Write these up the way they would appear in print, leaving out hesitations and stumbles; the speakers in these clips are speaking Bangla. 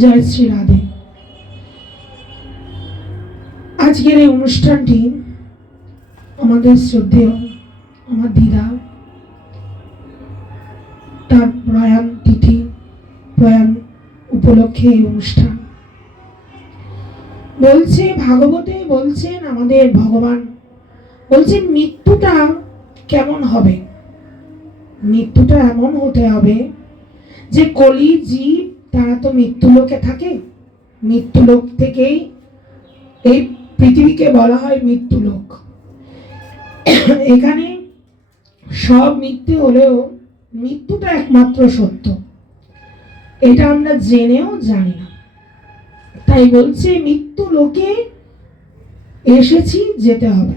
জয় শ্রী রাধে। আজকের এই অনুষ্ঠানটি আমাদের শ্রদ্ধেয় আমার দিদা তার প্রয়াণ তিথি প্রয়াণ উপলক্ষে এই অনুষ্ঠান বলছে। ভাগবতে বলছেন আমাদের ভগবান বলছেন মৃত্যুটা কেমন হবে। মৃত্যুটা এমন হতে হবে যে কলি জীব তারা তো মৃত্যু লোকে থাকে, মৃত্যু লোক থেকেই এই পৃথিবীকে বলা হয় মৃত্যু লোক। এখানে সব মিথ্যে হলেও মৃত্যুটা একমাত্র সত্য, এটা আমরা জেনেও জানি না। তাই বলছে মৃত্যু লোকে এসেছি, যেতে হবে।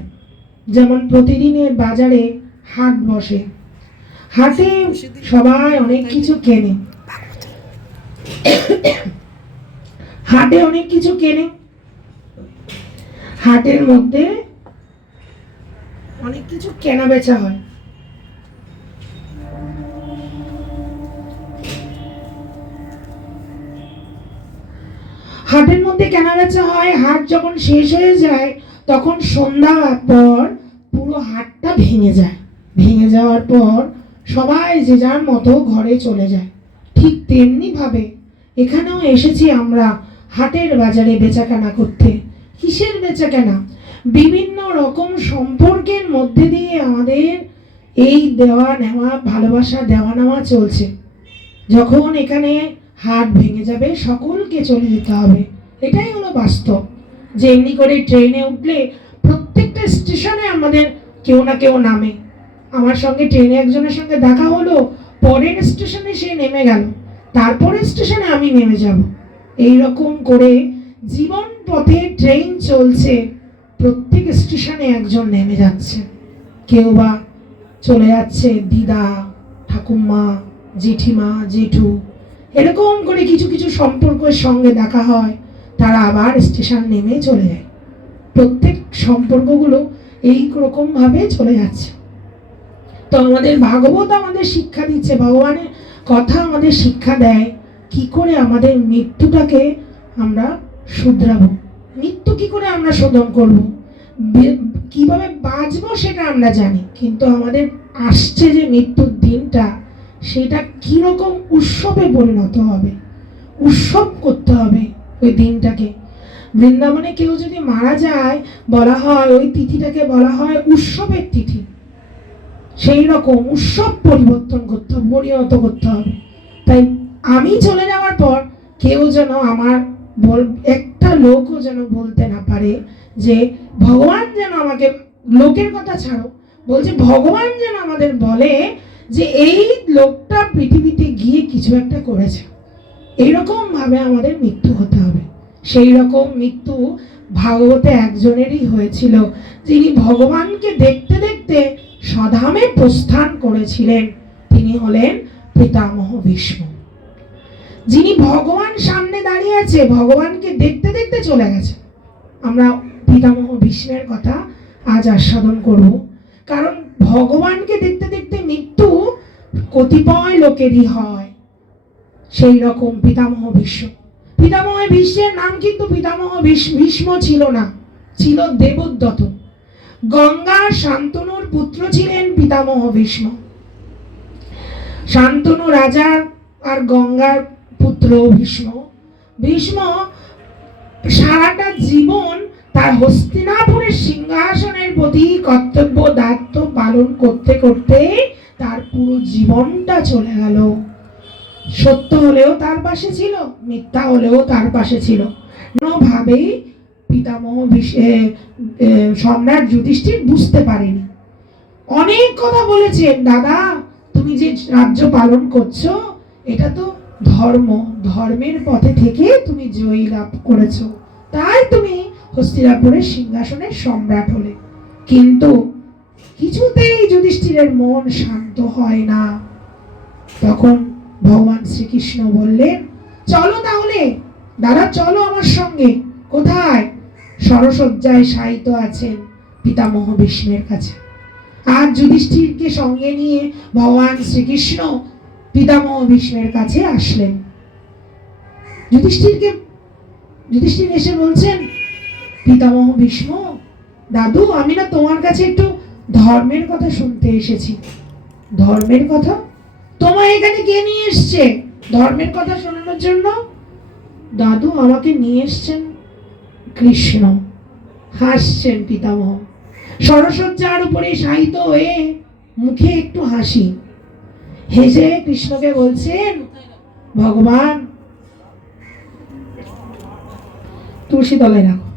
যেমন প্রতিদিনের বাজারে হাট বসে, হাটে সবাই অনেক কিছু কেনে, হাটে অনেক কিছু কেনে, হাটের মধ্যে অনেক কিছু কেনা বেচা হয়। হাটের মধ্যে কেনা বেচা হয়। হাট যখন শেষ হয়ে যায় তখন সন্ধ্যার পর পুরো হাটটা ভেঙে যায়। ভেঙে যাওয়ার পর সবাই যে যার মতো ঘরে চলে যায়। ঠিক তেমনি ভাবে এখানেও এসেছি আমরা হাটের বাজারে বেচাকেনা করতে। কিসের বেচাকেনা? বিভিন্ন রকম সম্পর্কের মধ্যে দিয়ে আমাদের এই দেওয়া নেওয়া, ভালোবাসা দেওয়া নেওয়া চলছে। যখন এখানে হাট ভেঙে যাবে সকলকে চলে যেতে হবে, এটাই হলো বাস্তব। যে এমনি করে ট্রেনে উঠলে প্রত্যেকটা স্টেশনে আমাদের কেউ না কেউ নামে। আমার সঙ্গে ট্রেনে একজনের সঙ্গে দেখা হলো, পরের স্টেশনে সে নেমে গেল, তারপরের স্টেশনে আমি নেমে যাব। এই রকম করে জীবন পথে ট্রেন চলছে, প্রত্যেক স্টেশনে একজন নেমে যাচ্ছে। কেউ বা চলে যাচ্ছে দিদা, ঠাকুমা, জেঠিমা, জেঠু, এরকম করে কিছু কিছু সম্পর্কের সঙ্গে দেখা হয়, তারা আবার স্টেশন নেমে চলে যায়। প্রত্যেক সম্পর্কগুলো এই রকম ভাবে চলে যাচ্ছে। তো আমাদের ভাগবত আমাদের শিক্ষা দিচ্ছে, ভগবানের কথা আমাদের শিক্ষা দেয় কি করে আমাদের মৃত্যুটাকে আমরা শুধরাবো, মৃত্যু কি করে আমরা শোধন করব, কিভাবে বাঁচবো সেটা আমরা জানি, কিন্তু আমাদের আসছে যে মৃত্যুর দিনটা, সেটা কিরকম উৎসবে পরিণত হবে। উৎসব করতে হবে ওই দিনটাকে। বৃন্দাবনে কেউ যদি মারা যায় বলা হয় ওই তিথিটাকে বলা হয় উৎসবের তিথি। সেই রকম উৎসব পরিবর্তন করতে হবে, পরিণত করতে হবে। তাই আমি চলে যাওয়ার পর কেউ যেন আমার একটা লোকও যেন বলতে না পারে যে ভগবান যেন আমাকে, লোকের কথা ছাড়ো, বলছে ভগবান যেন আমাদের বলে যে এই লোকটা পৃথিবীতে গিয়ে কিছু একটা করেছে। এইরকম ভাবে আমাদের মৃত্যু হতে হবে। সেই রকম মৃত্যু ভাগবতে একজনেরই হয়েছিল, যিনি ভগবানকে দেখতে দেখতে স্বধামে প্রস্থান করেছিলেন। তিনি হলেন পিতামহ ভীষ্ম। যিনি ভগবান সামনে দাঁড়িয়ে আছে, ভগবানকে দেখতে দেখতে চলে গেছে। আমরা পিতামহ ভীষ্মের কথা আজ আস্বাদন করব, কারণ ভগবানকে দেখতে দেখতে মৃত্যু কতিপয় লোকেরই হয়। সেই রকম পিতামহ ভীষ্ম। পিতামহ ভীষ্মের নাম কিন্তু পিতামহ ভীষ্ম ছিল না, ছিল দেবদত্ত। গঙ্গা শান্তনুর পুত্র ছিলেন পিতামহ ভীষ্ম। শান্তনু রাজার আর গঙ্গার পুত্র ভীষ্ম। ভীষ্ম সারাটা জীবন তার হস্তিনাপুরের সিংহাসনের প্রতি কর্তব্য দায়িত্ব পালন করতে করতে তার পুরো জীবনটা চলে গেল। সত্য হলেও তার পাশে ছিল, মিথ্যা হলেও তার পাশে ছিল। কোনোভাবেই পিতামহ সম্রাট যুধিষ্ঠির বুঝতে পারেনি। অনেক কথা বলেছেন, দাদা তুমি যে রাজ্য পালন করছো এটা তো ধর্ম, ধর্মের পথে থেকে তুমি জয়ী লাভ করেছো, তাই তুমি হস্তিনাপুরের সিংহাসনের সম্রাট হলে। কিন্তু কিছুতেই যুধিষ্ঠিরের মন শান্ত হয় না। তখন ভগবান শ্রীকৃষ্ণ বললেন, চলো তাহলে দাদা, চলো আমার সঙ্গে। কোথায়? সরসজ্জায় শায়িত আছেন পিতামহ ভীষ্মের কাছে। আর যুধিষ্ঠিরকে সঙ্গে নিয়ে ভগবান শ্রীকৃষ্ণ পিতামহ ভীষ্মের কাছে আসলেন। যুধিষ্ঠির এসে বলছেন, পিতামহ ভীষ্ম, দাদু, আমি না তোমার কাছে একটু ধর্মের কথা শুনতে এসেছি। ধর্মের কথা? তোমায় এখানে কে নিয়ে এসছে ধর্মের কথা শোনানোর জন্য? দাদু, আমাকে নিয়ে এসছেন কৃষ্ণ। হাসছেন পিতামহ, সরসজ্জার উপরে শায়িত হয়ে মুখে একটু হাসি হেসে কৃষ্ণকে বলছেন, ভগবান, তুলসী তলায় রাখো,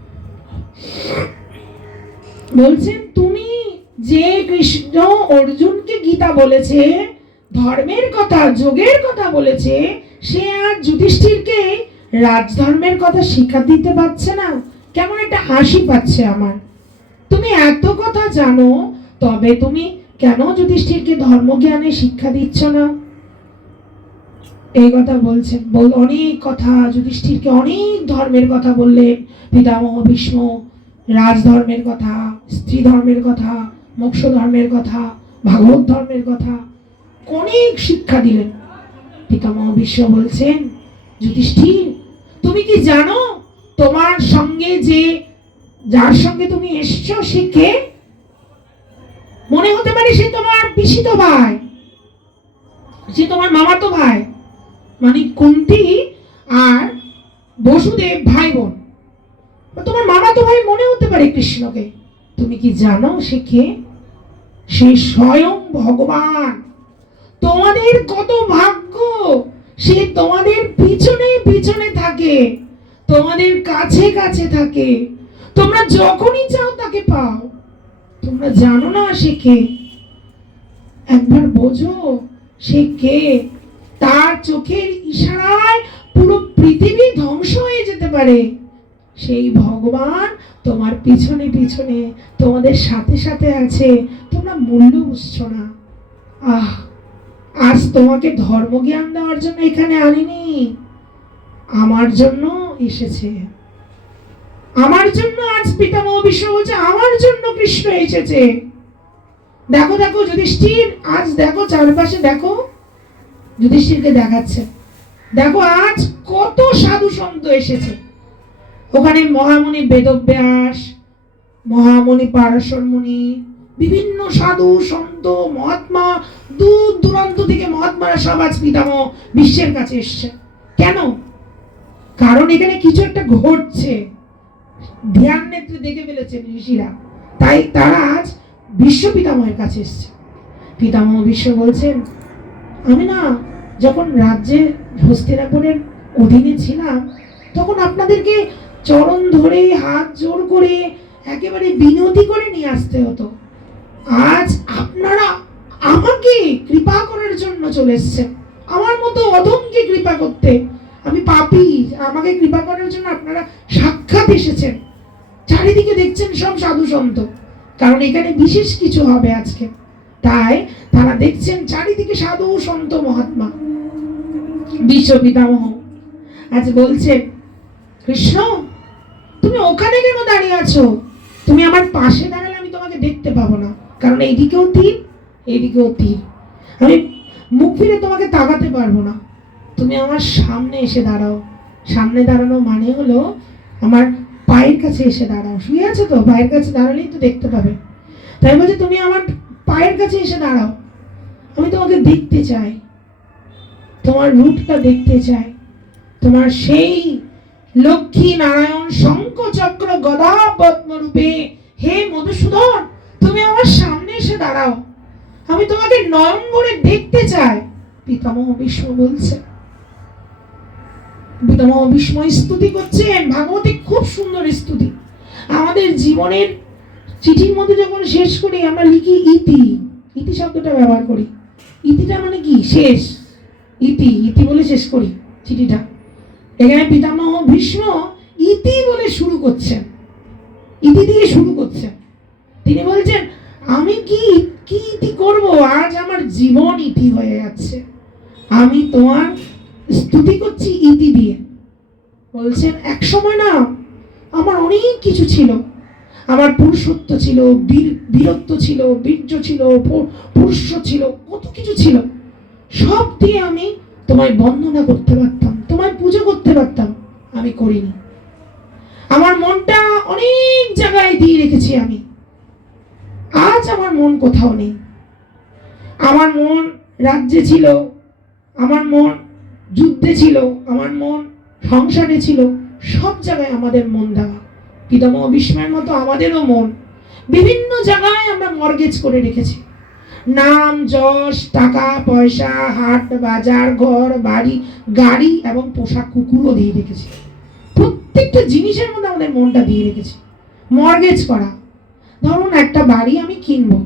বলছেন, তুমি যে কৃষ্ণ অর্জুনকে গীতা বলেছে, ধর্মের কথা, যোগের কথা বলেছে, সে আর যুধিষ্ঠিরকে রাজধর্মের কথা শিক্ষা দিতে পারছে না? কেমন একটা হাসি পাচ্ছে আমার। তুমি এত কথা জানো, তবে তুমি কেন যুধিষ্ঠিরকে ধর্মজ্ঞানে শিক্ষা দিচ্ছ না? এই কথা বলছেন। অনেক কথা যুধিষ্ঠিরকে, অনেক ধর্মের কথা বললেন পিতামহ ভীষ্ম। রাজধর্মের কথা, স্ত্রী ধর্মের কথা, মোক্ষ ধর্মের কথা, ভাগবত ধর্মের কথা, অনেক শিক্ষা দিলেন। পিতামহ ভীষ্ম বলছেন, যুধিষ্ঠির, তুমি কি জানো তোমার সঙ্গে যার সঙ্গে তুমি এসছো সে কে? মনে হতে পারে সে তোমার পিসিত ভাই, সে তোমার মামাতো ভাই, মানে কুন্তি আর বসুদেব ভাই বোন, তোমার মামাতো ভাই মনে হতে পারে কৃষ্ণকে। তুমি কি জানো সে কে? সে স্বয়ং ভগবান। তোমাদের কত ভাগ্য, সে তোমাদের পিছনে পিছনে থাকে, তোমাদের কাছে কাছে থাকে, তোমরা যখনই চাও তাকে পাও। তোমরা জানো না সে কে? একবার বোঝো সে কে। তার চোখের ইশারায় পুরো পৃথিবী ধ্বংস হয়ে যেতে পারে। সেই ভগবান তোমার পিছনে পিছনে, তোমাদের সাথে সাথে আছে, তোমরা মূল্য বুঝছো না। আজ তোমাকে ধর্মজ্ঞান দেওয়ার জন্য এখানে আনিনি, আমার জন্য এসেছে। আমার জন্য আজ পিতামহ ভীষ্ম বলছে, আমার জন্য কৃষ্ণ এসেছে। দেখো দেখো যুধিষ্ঠির, আজ দেখো চারপাশে, দেখো। যুধিষ্ঠিরকে দেখাচ্ছে, দেখো আজ কত সাধু সন্ত এসেছে। ওখানে মহামুনি বেদব্যাস, মহামুনি পারাশর মুনি, বিভিন্ন সাধু সন্ত মহাত্মা, দূর দূরান্ত থেকে মহাত্মারা সব আজ পিতামহ বিশ্বের কাছে এসছে। কেন? কারণ এখানে কিছু একটা ঘটছে, ধ্যান নেত্রে দেখে ফেলেছেন ঋষিরা, তাই তারা আজ বিশ্ব পিতামহের কাছে এসছে। পিতামহ ভীষ্ম বলছেন, আমি না যখন রাজ্যে হস্তিনাপুরের অধীনে ছিলাম, তখন আপনাদেরকে চরণ ধরে হাত জোর করে একেবারে বিনতি করে নিয়ে আসতে হতো। আজ আপনারা আমাকে কৃপা করার জন্য চলে এসেছেন, আমার মতো অধমকে কৃপা করতে। আমি পাপী, আমাকে কৃপা করার জন্য আপনারা সাক্ষাৎ এসেছেন। চারিদিকে দেখছেন সব সাধু সন্ত, কারণ এখানে বিশেষ কিছু হবে আজকে, তাই তারা দেখছেন চারিদিকে সাধু সন্ত মহাত্মা। বিশ্ব পিতামহ আজ বলছেন, কৃষ্ণ, তুমি ওখানে কেন দাঁড়িয়ে আছো? তুমি আমার পাশে দাঁড়ালে আমি তোমাকে দেখতে পাবো না, কারণ এইদিকেও তীর, এইদিকেও তীর। আমি মুখ ফিরে তোমাকে তাকাতে পারবো না। তুমি আমার সামনে এসে দাঁড়াও। সামনে দাঁড়ানো মানে হলো আমার পায়ের কাছে এসে দাঁড়াও। শুয়ে আছো তো, পায়ের কাছে দাঁড়ালেই তো দেখতে পাবে। তাই বলছে, তুমি আমার পায়ের কাছে এসে দাঁড়াও, আমি তোমাকে দেখতে চাই, তোমার রূপটা দেখতে চাই, তোমার সেই লক্ষ্মী নারায়ণ শঙ্খ চক্র গদা পদ্ম রূপে হে মধুসূদন, তুমি আমার সামনে এসে দাঁড়াও, আমি তোমাকে নয়ন ভরে দেখতে চাই। পিতামহ ভীষ্ম বলছে, পিতামহ ভীষ্ম স্তুতি করছেন, ভাগবতে খুব সুন্দর স্তুতি। আমাদের জীবনের চিঠির মধ্যে যখন শেষ করি আমরা লিখি ইতি, ইতি শব্দটা ব্যবহার করি। ইতিটা মানে কি? শেষ। ইতি, ইতি বলে শেষ করি চিঠিটা। এখানে পিতামহ ভীষ্ম ইতি বলে শুরু করছেন, ইতি দিয়ে শুরু করছেন। তিনি বলছেন, আমি কি কি ইতি করব? আজ আমার জীবন ইতি হয়ে যাচ্ছে, আমি তোমার স্তুতি করছি ইতি দিয়ে। বলছেন, এক সময় না আমার অনেক কিছু ছিল, আমার পুরুষত্ব ছিল, বীরত্ব ছিল, বীর্য ছিল, পুরুষ ছিল, কত কিছু ছিল। সব দিয়ে আমি তোমায় বন্দনা করতে পারতাম, তোমার তোমায় পুজো করতে পারতাম, আমি করিনি। আমার মনটা অনেক জায়গায় দিয়ে রেখেছি আমি, আজ আমার মন কোথাও নেই। আমার মন রাজ্যে ছিল, আমার মন যুদ্ধে ছিল, আমার মন সংসারে ছিল, সব জায়গায় আমাদের মন দেওয়া। পিতামহ ভীষ্মের মতো আমাদেরও মন বিভিন্ন জায়গায় আমরা মর্গেজ করে রেখেছি। নাম, যশ, টাকা পয়সা, হাট বাজার, ঘর বাড়ি, গাড়ি এবং পোশাক, কুকুরও দিয়ে রেখেছি। প্রত্যেকটা জিনিসের মধ্যে আমাদের মনটা দিয়ে রেখেছি, মর্গেজ করা। ধরুন একটা বাড়ি আমি কিনবো,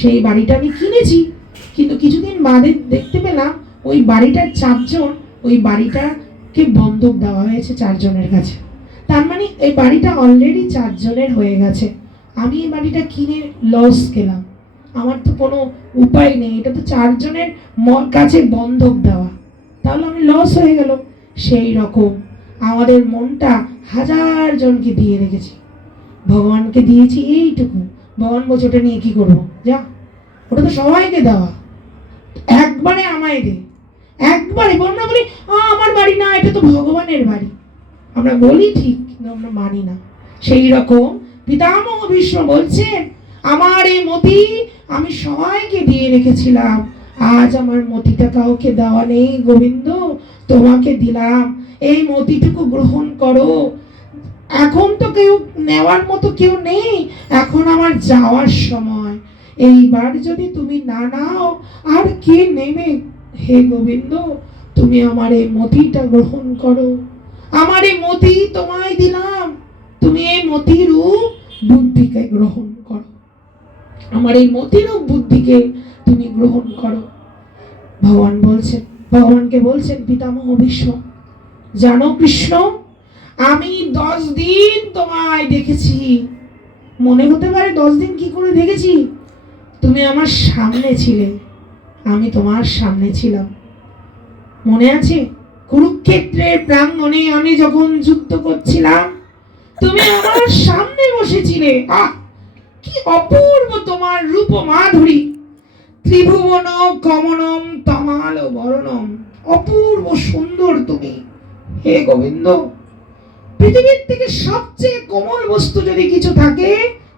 সেই বাড়িটা আমি কিনেছি, কিন্তু কিছুদিন বাদে দেখতে পেলাম ওই বাড়িটার 4 জন ওই বাড়িটাকে বন্ধক দেওয়া হয়েছে 4 জনের কাছে। তার মানে এই বাড়িটা অলরেডি 4 জনের হয়ে গেছে। আমি এই বাড়িটা কিনে লস গেলাম, আমার তো কোনো উপায় নেই, এটা তো 4 জনের কাছে বন্ধক দেওয়া, তাহলে আমি লস হয়ে গেল। সেই রকম আমাদের মনটা 1000 জনকে দিয়ে রেখেছি, ভগবানকে দিয়েছি এইটুকু। ভগবান বলছে ওটা নিয়ে কি করবো, যা, ওটা তো সবাইকে দেওয়া, একবারে আমায় দে, একবারে। আমরা বলি আমার বাড়ি না, এটা তো ভগবানের বাড়ি, আমরা বলি ঠিক, কিন্তু আমরা মানি না। সেই রকম পিতামহ ভীষ্ম বলছেন আমার এই মতি আমি সবাইকে দিয়ে রেখেছিলাম, আজ আমার মতিটা কাউকে দেওয়া নেই গোবিন্দ, তোমাকে দিলাম, এই মতিটুকু গ্রহণ করো। এখন তো কেউ নেওয়ার মতো কেউ নেই, এখন আমার যাওয়ার সময়, এইবার যদি তুমি না নাও আর কে নেবে? হে গোবিন্দ, তুমি আমার এই মতিটা গ্রহণ করো, আমার এই মতি তোমায় দিলাম, তুমি এই মতিরূপ বুদ্ধিকে গ্রহণ করো, আমার এই মতিরূপ বুদ্ধিকে তুমি গ্রহণ করো। ভগবানকে বলছেন পিতামহ ভীষ্ম, জানো কৃষ্ণ, আমি 10 দিন তোমায় দেখেছি। মনে হতে পারে 10 দিন কি করে দেখেছি? তুমি আমার সামনে ছিলে, আমি তোমার সামনে ছিলাম। মনে আছে কুরুক্ষেত্রের প্রাঙ্গণে আমি যখন যুদ্ধ করছিলাম, তুমি আমার সামনে বসেছিলে। আহ, কি অপূর্ব তোমার রূপ মাধুরী, ত্রিভুবন কমনম তমাল বরণম, অপূর্ব সুন্দর তুমি। হে গোবিন্দ, পৃথিবীর থেকে সবচেয়ে কোমল বস্তু যদি কিছু থাকে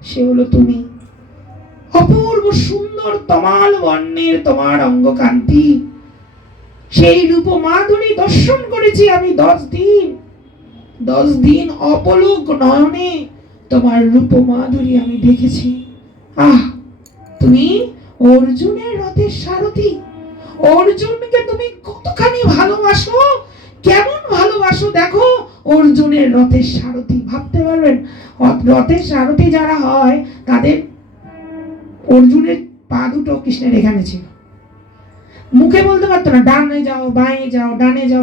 সে হলো তুমি। অপূর্ব সুন্দর তমাল বর্ণের তোমার অঙ্গকান্তি, সেই রূপ মাধুরী দর্শন করেছি আমি 10 দিন। 10 দিন অপলক নয়নে তোমার রূপ মাধুরী আমি দেখেছি। আহ, তুমি অর্জুনের রথের সারথি, অর্জুনকে তুমি কতখানি ভালোবাসো, কেমন ভালোবাসো দেখো। অর্জুনের রথের সারথি, ভাবতে পারবেন রথের সারথি যারা হয় তাদের অর্জুনের পা দুটো কৃষ্ণের এখানে ছিল, মুখে বলতে পারতো না ডানে যাও বাঁয়ে যাও ডানে যাও,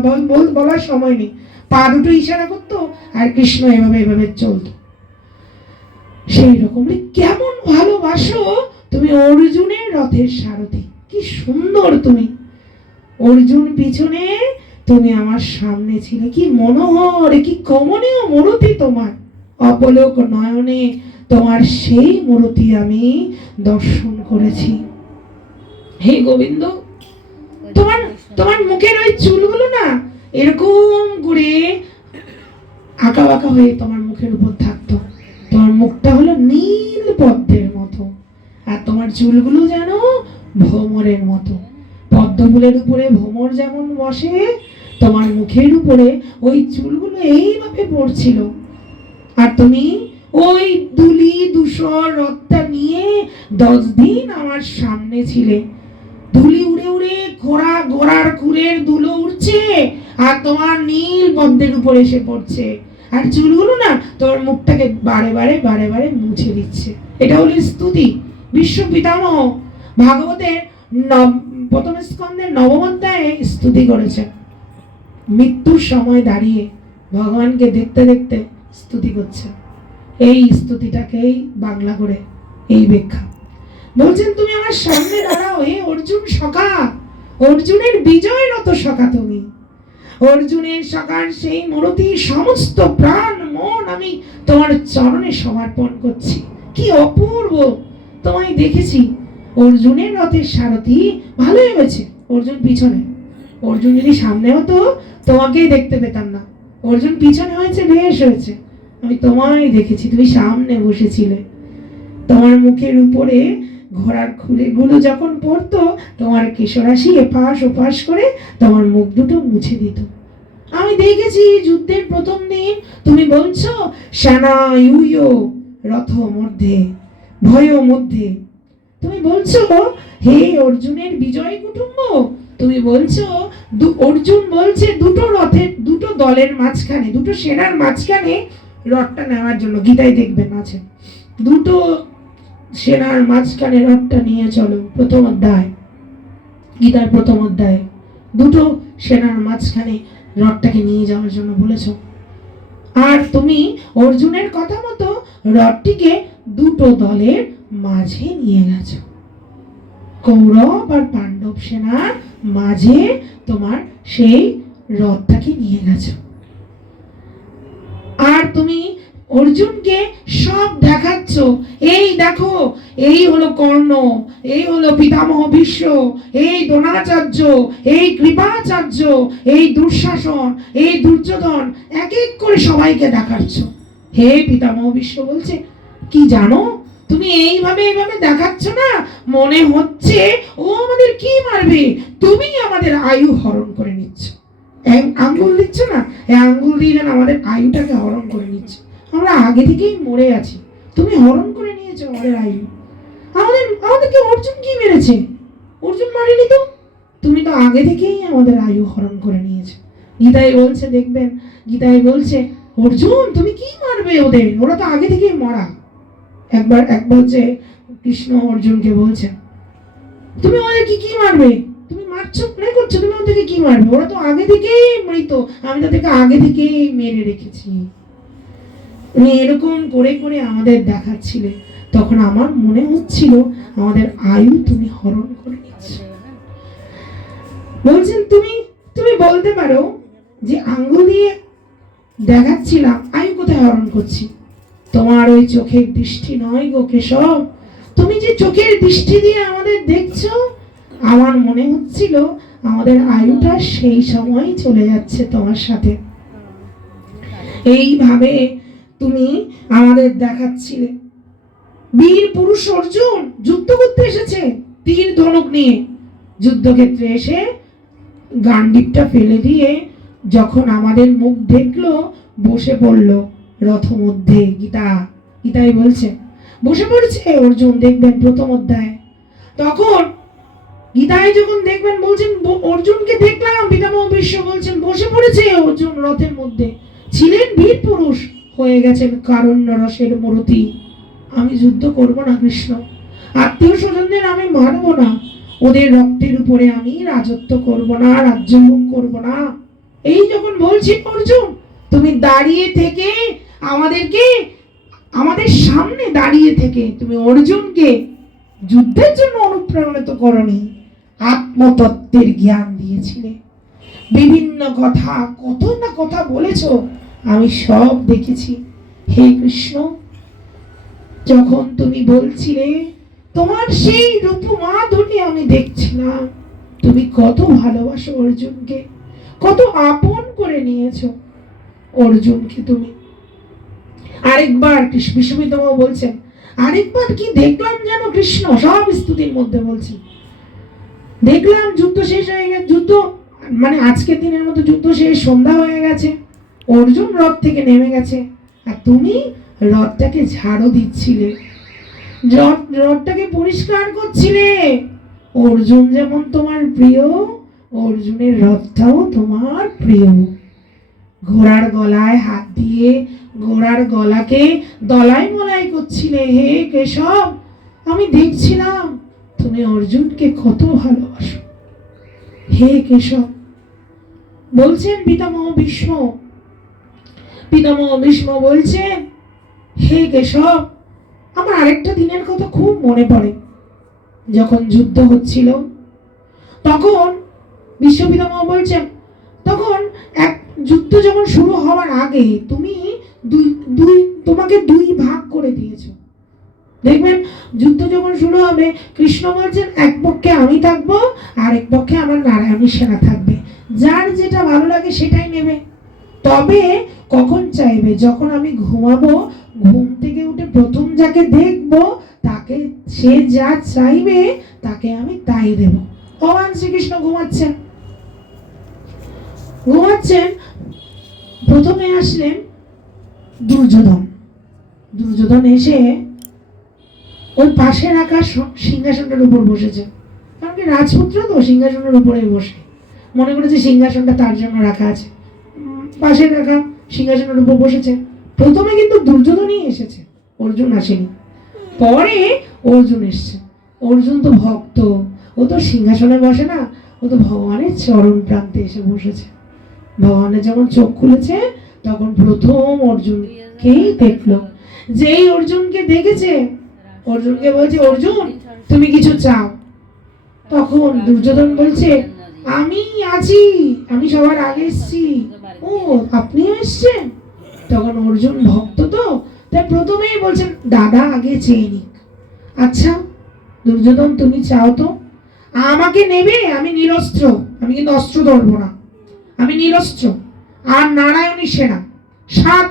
বলার সময় নেই, পা দুটো ইশারা করতো আর কৃষ্ণ এভাবে এভাবে চলতো। সেই রকম কেমন ভালোবাসো তুমি অর্জুনের রথের সারথি, কি সুন্দর তুমি। অর্জুন পিছনে, তুমি আমার সামনে ছিলে, কি মনোহর, কি কমনীয় মূর্তি তোমার। অপলোক নয়নে তোমার সেই মূর্তি আমি দর্শন করেছি। হে গোবিন্দ, তোমার তোমার মুখের ওই চুলগুলো না এরকম করে আঁকা বাঁকা হয়ে তোমার মুখের উপর থাকতো, তোমার মুখটা হলো নীল পদ্মের মতো, আর তোমার চুলগুলো যেন ভ্রমরের মতো। পদ্ম ফুলের উপরে ভ্রমর যেমন বসে, তোমার মুখের উপরে ওই চুলগুলো এইভাবে পড়ছিল। আর তুমি ওই দুলি ধূসর রথটা নিয়ে 10 দিন আমার সামনে ছিলে। ধুলি উড়ে উড়ে ঘোড়ার খুরের ধুলো উড়ছে আর তোমার নীল পদ্মের উপরে এসে পড়ছে, আর চুলগুলো না তোমার মুখটাকে বারে বারে মুছে দিচ্ছে। এটা হলো স্তুতি। বিশ্ব পিতামহ ভাগবতের প্রথম স্কন্ধের 9ম অধ্যায়ে স্তুতি করেছেন। মৃত্যুর সময় দাঁড়িয়ে ভগবানকে দেখতে দেখতে স্তুতি করছে। এই স্তুতিটাকেই বাংলা করে এই ব্যাখ্যা বলছেন, তুমি আমার সামনে দাঁড়াও হে অর্জুন সখা, অর্জুনের বিজয়রত সখা তুমি। অর্জুনের সখার সেই মূর্তি সমস্ত প্রাণ মন আমি তোমার চরণে সমর্পণ করছি। কি অপূর্ব তোমায় দেখেছি। অর্জুনের রথের সারথি, ভালোই হয়েছে অর্জুন পিছনে, অর্জুন যদি সামনে হতো তোমাকেই দেখতে পেতাম না। অর্জুন পিছনে হয়েছে, বেশ হয়েছে, আমি তোমায় দেখেছি, তুমি সামনে বসেছিলে। তোমার মুখের উপরে ঘোড়ার খুলিগুলো যখন পড়তো, তোমার কেশরাশি এপাশ ওপাশ করে তোমার মুখ দুটো মুছে দিত। আমি দেখেছি যুদ্ধের প্রথম দিন তুমি বলছো সেনা ইউয়ো রথ মধ্যে ভয় মধ্যে, তুমি বলছো হে অর্জুনের বিজয় কুটুম্ব, তুমি বলছো অর্জুন বলছে দুটো রথের দুটো দলের মাঝখানে, দুটো সেনার মাঝখানে রথটা নেওয়ার জন্য। গীতায় দেখবেন আছে, দুটো সেনার মাঝখানে রথটা নিয়ে চলো, প্রথম অধ্যায়, গীতার প্রথম অধ্যায়, দুটো সেনার মাঝখানে রথটাকে নিয়ে যাওয়ার জন্য বলেছ। আর তুমি অর্জুনের কথা মতো রথটিকে দুটো দলের মাঝে নিয়ে গেছো, কৌরব আর পাণ্ডব সেনার মাঝে তোমার সেই রথটাকে নিয়ে গেছো। আর তুমি অর্জুনকে সব দেখাচ্ছ, এই দেখো, এই হলো কর্ণ, এই হলো পিতামহ ভীষ্ম, এই দ্রোণাচার্য, এই কৃপাচার্য, এই দুঃশাসন, এই দুর্যোধন, এক এক করে সবাইকে দেখাচ্ছ। হে পিতামহ ভীষ্ম বলছে, কি জানো, তুমি এইভাবে দেখাচ্ছ না, মনে হচ্ছে ও আমাদের কি মারবে, তুমি আমাদের আয়ু হরণ করে নিচ্ছ। আঙ্গুল দিচ্ছ না, এই আঙ্গুল দিয়ে যেন আমাদের আয়ুটাকে হরণ করে নিচ্ছ। আমরা আগে থেকেই মরে আছি, তুমি হরণ করে নিয়েছো আমাদের আয়ু। আমাদেরকে অর্জুন কি মেরেছে? অর্জুন মারেনি তো, তুমি তো আগে থেকেই আমাদের আয়ু হরণ করে নিয়েছো। গীতায় বলছে, দেখবেন গীতায় বলছে, অর্জুন তুমি কি মারবে ওদের, ওরা তো আগে থেকেই মরা। এক বলছে কৃষ্ণ অর্জুনকে বলছে, তুমি ওদের কি মারবে, তুমি মারছো প্লে করছো, তুমি ওদেরকে কি মারবে, ওরা তো আগে থেকেই মৃত, আমি তাদেরকে আগে থেকেই মেরে রেখেছি। উনি এরকম করে করে আমাদের দেখাচ্ছিলে, তখন আমার মনে হচ্ছিল আমাদের আয়ু তুমি হরণ করে নিচ্ছ। বলছেন তুমি বলতে পারো যে আঙ্গুল দিয়ে দেখাচ্ছিলাম, আয়ু কোথায় হরণ করছি? তোমার ওই চোখের দৃষ্টি নয় গো কেশব, তুমি যে চোখের দৃষ্টি দিয়ে আমাদের দেখছো, আমার মনে হচ্ছিল আমাদের আয়ুটা সেই সময় চলে যাচ্ছে তোমার সাথে। এইভাবে তুমি আমাদের দেখাচ্ছিলে। বীর পুরুষ অর্জুন যুদ্ধ করতে এসেছে তীর ধনুক নিয়ে, যুদ্ধক্ষেত্রে এসে গান্ডীবটা ফেলে দিয়ে যখন আমাদের মুখ দেখলো, বসে পড়লো রথ মধ্যে। গীতায় বলছে বসে পড়েছে অর্জুন, দেখবেন প্রথম অধ্যায়। তখন গীতায় যখন দেখবেন বলছেন অর্জুনকে দেখলাম, পিতামহ ভীষ্ম বলছেন বসে পড়েছে অর্জুন রথের মধ্যে, ছিলেন বীর পুরুষ, হয়ে গেছেন কারণ্য রসের মূরতি। আমি যুদ্ধ করব না কৃষ্ণ, আত্মীয় স্বজনদের আমি মারবো না, ওদের রক্তের উপরে আমি রাজত্ব করব না, রাজ্য ভোগ করব না। এই যখন বলছি অর্জুন, তুমি দাঁড়িয়ে থেকে আমাদের সামনে দাঁড়িয়ে থেকে তুমি অর্জুনকে যুদ্ধের জন্য অনুপ্রাণিত করনি, আত্মতত্ত্বের জ্ঞান দিয়েছিলে, বিভিন্ন কথা, কত না কথা বলেছো, আমি সব দেখেছি। হে কৃষ্ণ, যখন তুমি বলছিলে তোমার সেই রূপমাধুরী আমি দেখছিলাম, তুমি কত ভালোবাসো অর্জুনকে, কত আপন করে নিয়েছো অর্জুনকে তুমি। আরেকবার বিশ্বপিতামহ বলছেন, আরেকবার কি দেখলাম জানো কৃষ্ণ, সব স্তুতির মধ্যে বলছি, দেখলাম যুদ্ধ শেষ হয়ে গেছে, যুদ্ধ মানে আজকের দিনের মতো যুদ্ধ শেষ, সন্ধ্যা হয়ে গেছে, অর্জুন রথ থেকে নেমে গেছে, আর তুমি রথটাকে ঝাড়ু দিচ্ছিলে, রথটাকে পরিষ্কার করছিলে। অর্জুন যেমন তোমার প্রিয়, অর্জুনের রথটাও তোমার প্রিয়। ঘোড়ার গলায় হাত দিয়ে ঘোড়ার গলাকে দলাই মলাই করছিলে। হে কেশব, আমি দেখছিলাম তুমি অর্জুনকে কত ভালোবাসো। হে কেশব, বলছেন পিতামহ ভীষ্ম বলছেন, হে কেশব, আমার আরেকটা দিনের কথা খুব মনে পড়ে। যখন যুদ্ধ হচ্ছিল, তখন বিশ্ব পিতামহ বলছেন, তখন এক যুদ্ধ যখন শুরু হওয়ার আগে তুমি তোমাকে দুই ভাগ করে দিয়েছো। দেখবেন যুদ্ধ যখন শুরু হবে, কৃষ্ণ বলছেন এক পক্ষে আমি থাকবো, আর এক পক্ষে আমার নারায়ণী সেনা থাকবে। যার যেটা ভালো লাগে সেটাই নেবে। তবে কখন চাইবে? যখন আমি ঘুমাবো, ঘুম থেকে উঠে প্রথম যাকে দেখবো, তাকে, সে যা চাইবে তাকে আমি তাই দেব। ভগবান শ্রীকৃষ্ণ ঘুমাচ্ছেন, ঘুমাচ্ছেন। প্রথমে আসলেন দুর্যোধন। দুর্যোধন এসে ওই পাশে রাখা সিংহাসনটার উপর বসেছে। কারণ কি, রাজপুত্র তো সিংহাসনের উপরেই বসে, মনে করেছে সিংহাসনটা তার জন্য রাখা আছে, পাশে রাখা সিংহাসনের উপর বসেছে। প্রথমে কিন্তু দুর্যোধনই এসেছে, অর্জুন আসেনি। পরে অর্জুন এসছে। অর্জুন তো ভক্ত, ও তো সিংহাসনে বসে না, ও তো ভগবানের চরণ প্রান্তে এসে বসেছে। ভগবানের যখন চোখ খুলেছে তখন প্রথম অর্জুনকেই দেখলো। যেই অর্জুনকে দেখেছে, অর্জুনকে বলছে, অর্জুন তুমি কিছু চাও। তখন দুর্যোধন বলছে, আমি আছি, আমি সবার আগে এসছি। ও, আপনিও এসছেন? তখন অর্জুন ভক্ত তো, তাই প্রথমেই বলছেন দাদা আগে চেয়ে নিক। আচ্ছা দুর্যোধন, তুমি চাও তো? আমাকে নেবে? আমি নিরস্ত্র, আমি কিন্তু অস্ত্র ধরবো না, আমি নিরস্ত্র। আর নারায়ণী সেনা, 7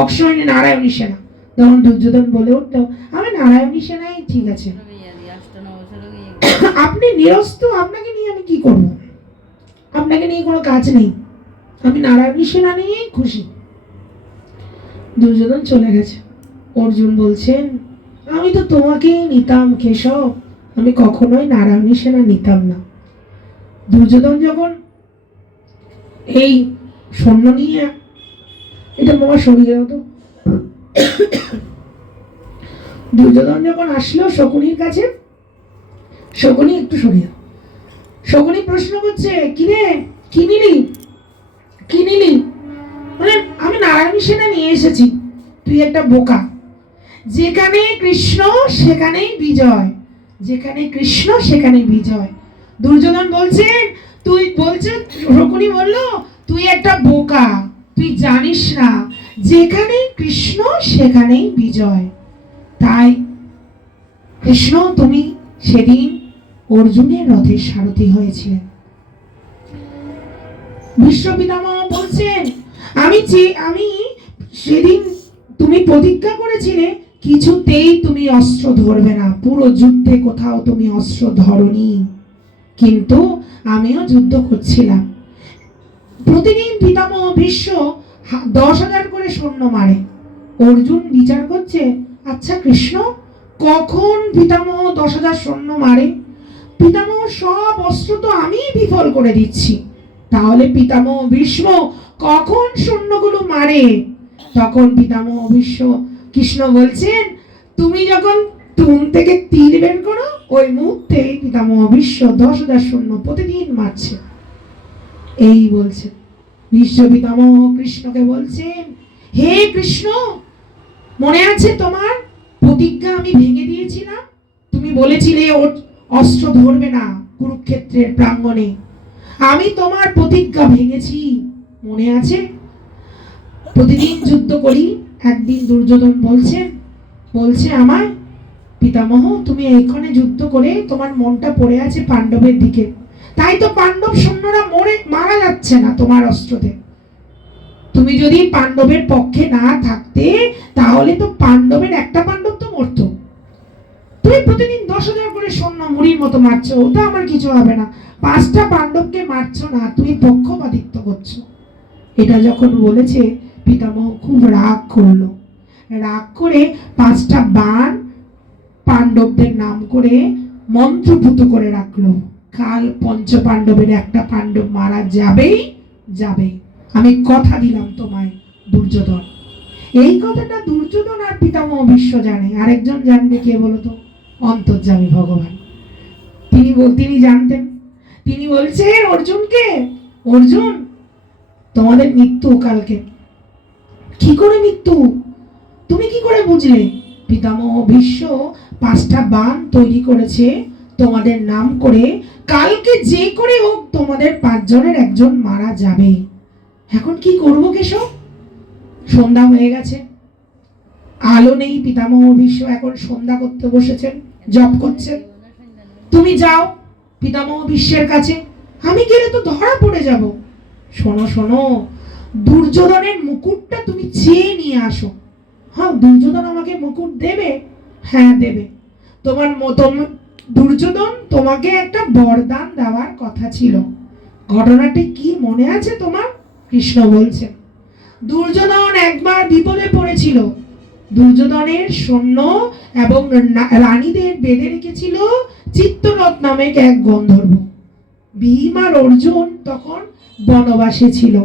অক্ষৌহিণী নারায়ণী সেনা। তখন দুর্যোধন বলে উঠল, আমি নারায়ণী সেনাই ঠিক আছে। আপনি নিরস্ত্র, আপনাকে নিয়ে আমি কি করব? আপনাকে নিয়ে কোনো কাজ নেই, আমি নারায়ণী সেনা নিয়েই খুশি। দুর্যোধন চলে গেছে। অর্জুন বলছেন, আমি তো তোমাকেই নিতাম কেশব, আমি কখনোই নারায়ণী সেনা নিতাম না। দুর্যোধন যখন এই সৈন্য নিয়ে, এটা মামা সরিয়ে দাও তো, দুর্যোধন যখন আসলো শকুনির কাছে, শকুনি একটু সরিয়ে দাও। শকুনি প্রশ্ন করছে, কিরে কি নিলি, কি নিলি? মানে আমি নারায়ণী সেনা নিয়ে এসেছি। তুই একটা বোকা, যেখানে কৃষ্ণ সেখানেই বিজয়, যেখানে কৃষ্ণ সেখানেই বিজয়। দুর্যোধন বলছে, তুই বলছে, শকুনি বলল, তুই একটা বোকা, তুই জানিস না যেখানে কৃষ্ণ সেখানেই বিজয়। তাই কৃষ্ণ, তুমি সেদিন অর্জুনের রথের সারথি হয়েছিলেন। ভীষ্ম পিতামহ বলছেন, আমি সেদিন তুমি প্রতিজ্ঞা করেছিলে কিছুতেই তুমি অস্ত্র ধরবে না, পুরো যুদ্ধে কোথাও তুমি অস্ত্র ধরনি, কিন্তু আমিও যুদ্ধ করছিলাম। প্রতিদিন পিতামহ ভীষ্ম 10,000 করে সৈন্য মারে। অর্জুন বিচার করছে, আচ্ছা কৃষ্ণ, কখন পিতামহ 10,000 সৈন্য মারে? পিতামহ সব অস্ত্র তো আমিই বিফল করে দিচ্ছি, তাহলে পিতামহ ভীষ্ম কখন সৈন্যগুলো মারে? তখন পিতামহ ভীষ্ম কৃষ্ণ বলছেন, তুমি যখন তুম থেকে তীর বের করো, ওই মুহূর্তেই পিতামহ ভীষ্ম 10,000 সৈন্য প্রতিদিন মারছে। এই বলছে ভীষ্ম পিতামহ কৃষ্ণকে বলছেন, হে কৃষ্ণ, মনে আছে তোমার প্রতিজ্ঞা আমি ভেঙে দিয়েছিলাম? তুমি বলেছিলে অস্ত্র ধরবে না কুরুক্ষেত্রের প্রাঙ্গণে, আমি তোমার প্রতিজ্ঞা ভেঙেছি, মনে আছে? প্রতিদিন যুদ্ধ করি। একদিন দুর্যোধন বলছে আমায়, পিতামহ তুমি এখানে যুদ্ধ করে তোমার মনটা পড়ে আছে পাণ্ডবের দিকে, তাই তো পাণ্ডব সৈন্যরা মারা যাচ্ছে না তোমার অস্ত্রতে। তুমি যদি পাণ্ডবের পক্ষে না থাকতে, তাহলে তো পাণ্ডবের একটা পাণ্ডব তো মরতো। তুমি প্রতিদিন 10,000 করে সৈন্য মুড়ির মতো মারছো, ওটা আমার কিছু হবে না। 5টা পাণ্ডবকে মারছো না, তুমি পক্ষপাতিত্ব করছো। এটা যখন বলেছে, পিতামহ খুব রাগ করলো। রাগ করে 5টা বাণ পাণ্ডবদের নাম করে মন্ত্রপুত করে রাখলো, কাল পঞ্চপাণ্ডবের একটা পাণ্ডব মারা যাবেই যাবে, আমি কথা দিলাম তোমায় দুর্যোধন। এই কথাটা দুর্যোধন আর পিতামহ ভীষ্ম জানে, আরেকজন জানবে কে বলতো? অন্তর্যামী ভগবান। তিনি জানতেন। তিনি বলছেন অর্জুনকে, অর্জুন তোমাদের মৃত্যু কালকে। কি করে মৃত্যু? তুমি কি করে বুঝলে? পিতামহ ভীষ্ম 5টা বাণ তৈরি করেছে তোমাদের নাম করে, কালকে যে করে হোক তোমাদের 5 জনের একজন মারা যাবে। এখন কি করবো কেশব? সন্ধ্যা হয়ে গেছে, আলো নেই। পিতামহ ভীষ্ম এখন সন্ধ্যা করতে বসেছেন, জপ করছেন। তুমি যাও পিতামহ ভীষ্মের কাছে, আমি গেলে তো ধরা পড়ে যাব। শোনো শোনো, দুর্যোধনের মুকুটটা তুমি চেয়ে নিয়ে আসো। হ্যাঁ, দুর্যোধন আমাকে মুকুট দেবে? হ্যাঁ দেবে। দুর্যোধন তোমাকে একটা বরদান দেওয়ার কথা ছিল, ঘটনাটি কি মনে আছে তোমার? কৃষ্ণ বলছে, দুর্যোধন একবার বিপদে পড়েছিল। দুর্যোধনের সৈন্য এবং রানীদের বেঁধে রেখেছিল চিত্তরথ নামক এক গন্ধর্ব। ভীম আর অর্জুন তখন বনবাসে ছিল।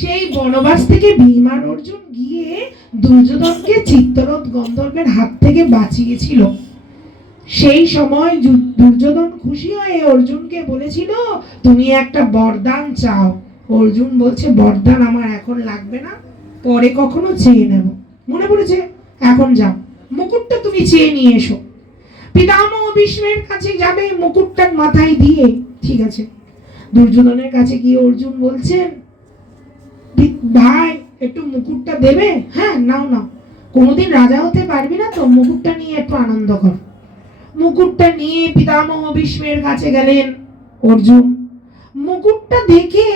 সেই বনবাস থেকে ভীম আর অর্জুন গিয়ে দুর্যোধনকে চিত্তরথ গন্ধর্বের হাত থেকে বাঁচিয়েছিল। সেই সময় দুর্যোধন খুশি হয়ে অর্জুনকে বলেছিল, তুমি একটা বরদান চাও। অর্জুন বলছে, বরদান আমার এখন লাগবে না, পরে কখনো চেয়ে নেব। মনে পড়েছে? এখন যাও, মুকুটটা তুমি চেয়ে নিয়ে এসো। পিতামহ ভীষ্মের কাছে যাবে মুকুটটা মাথায় দিয়ে। ঠিক আছে। দুর্যোধনের কাছে গিয়ে অর্জুন বলছেন, ভাই একটু মুকুটটা দেবে? হ্যাঁ নাও নাও, কোনোদিন রাজা হতে পারবি না তো, মুকুটটা নিয়ে একটু আনন্দ কর। মুকুটটা নিয়ে পিতামহ ভীষ্মের কাছে গেলেন অর্জুন। মুকুটটা দেখে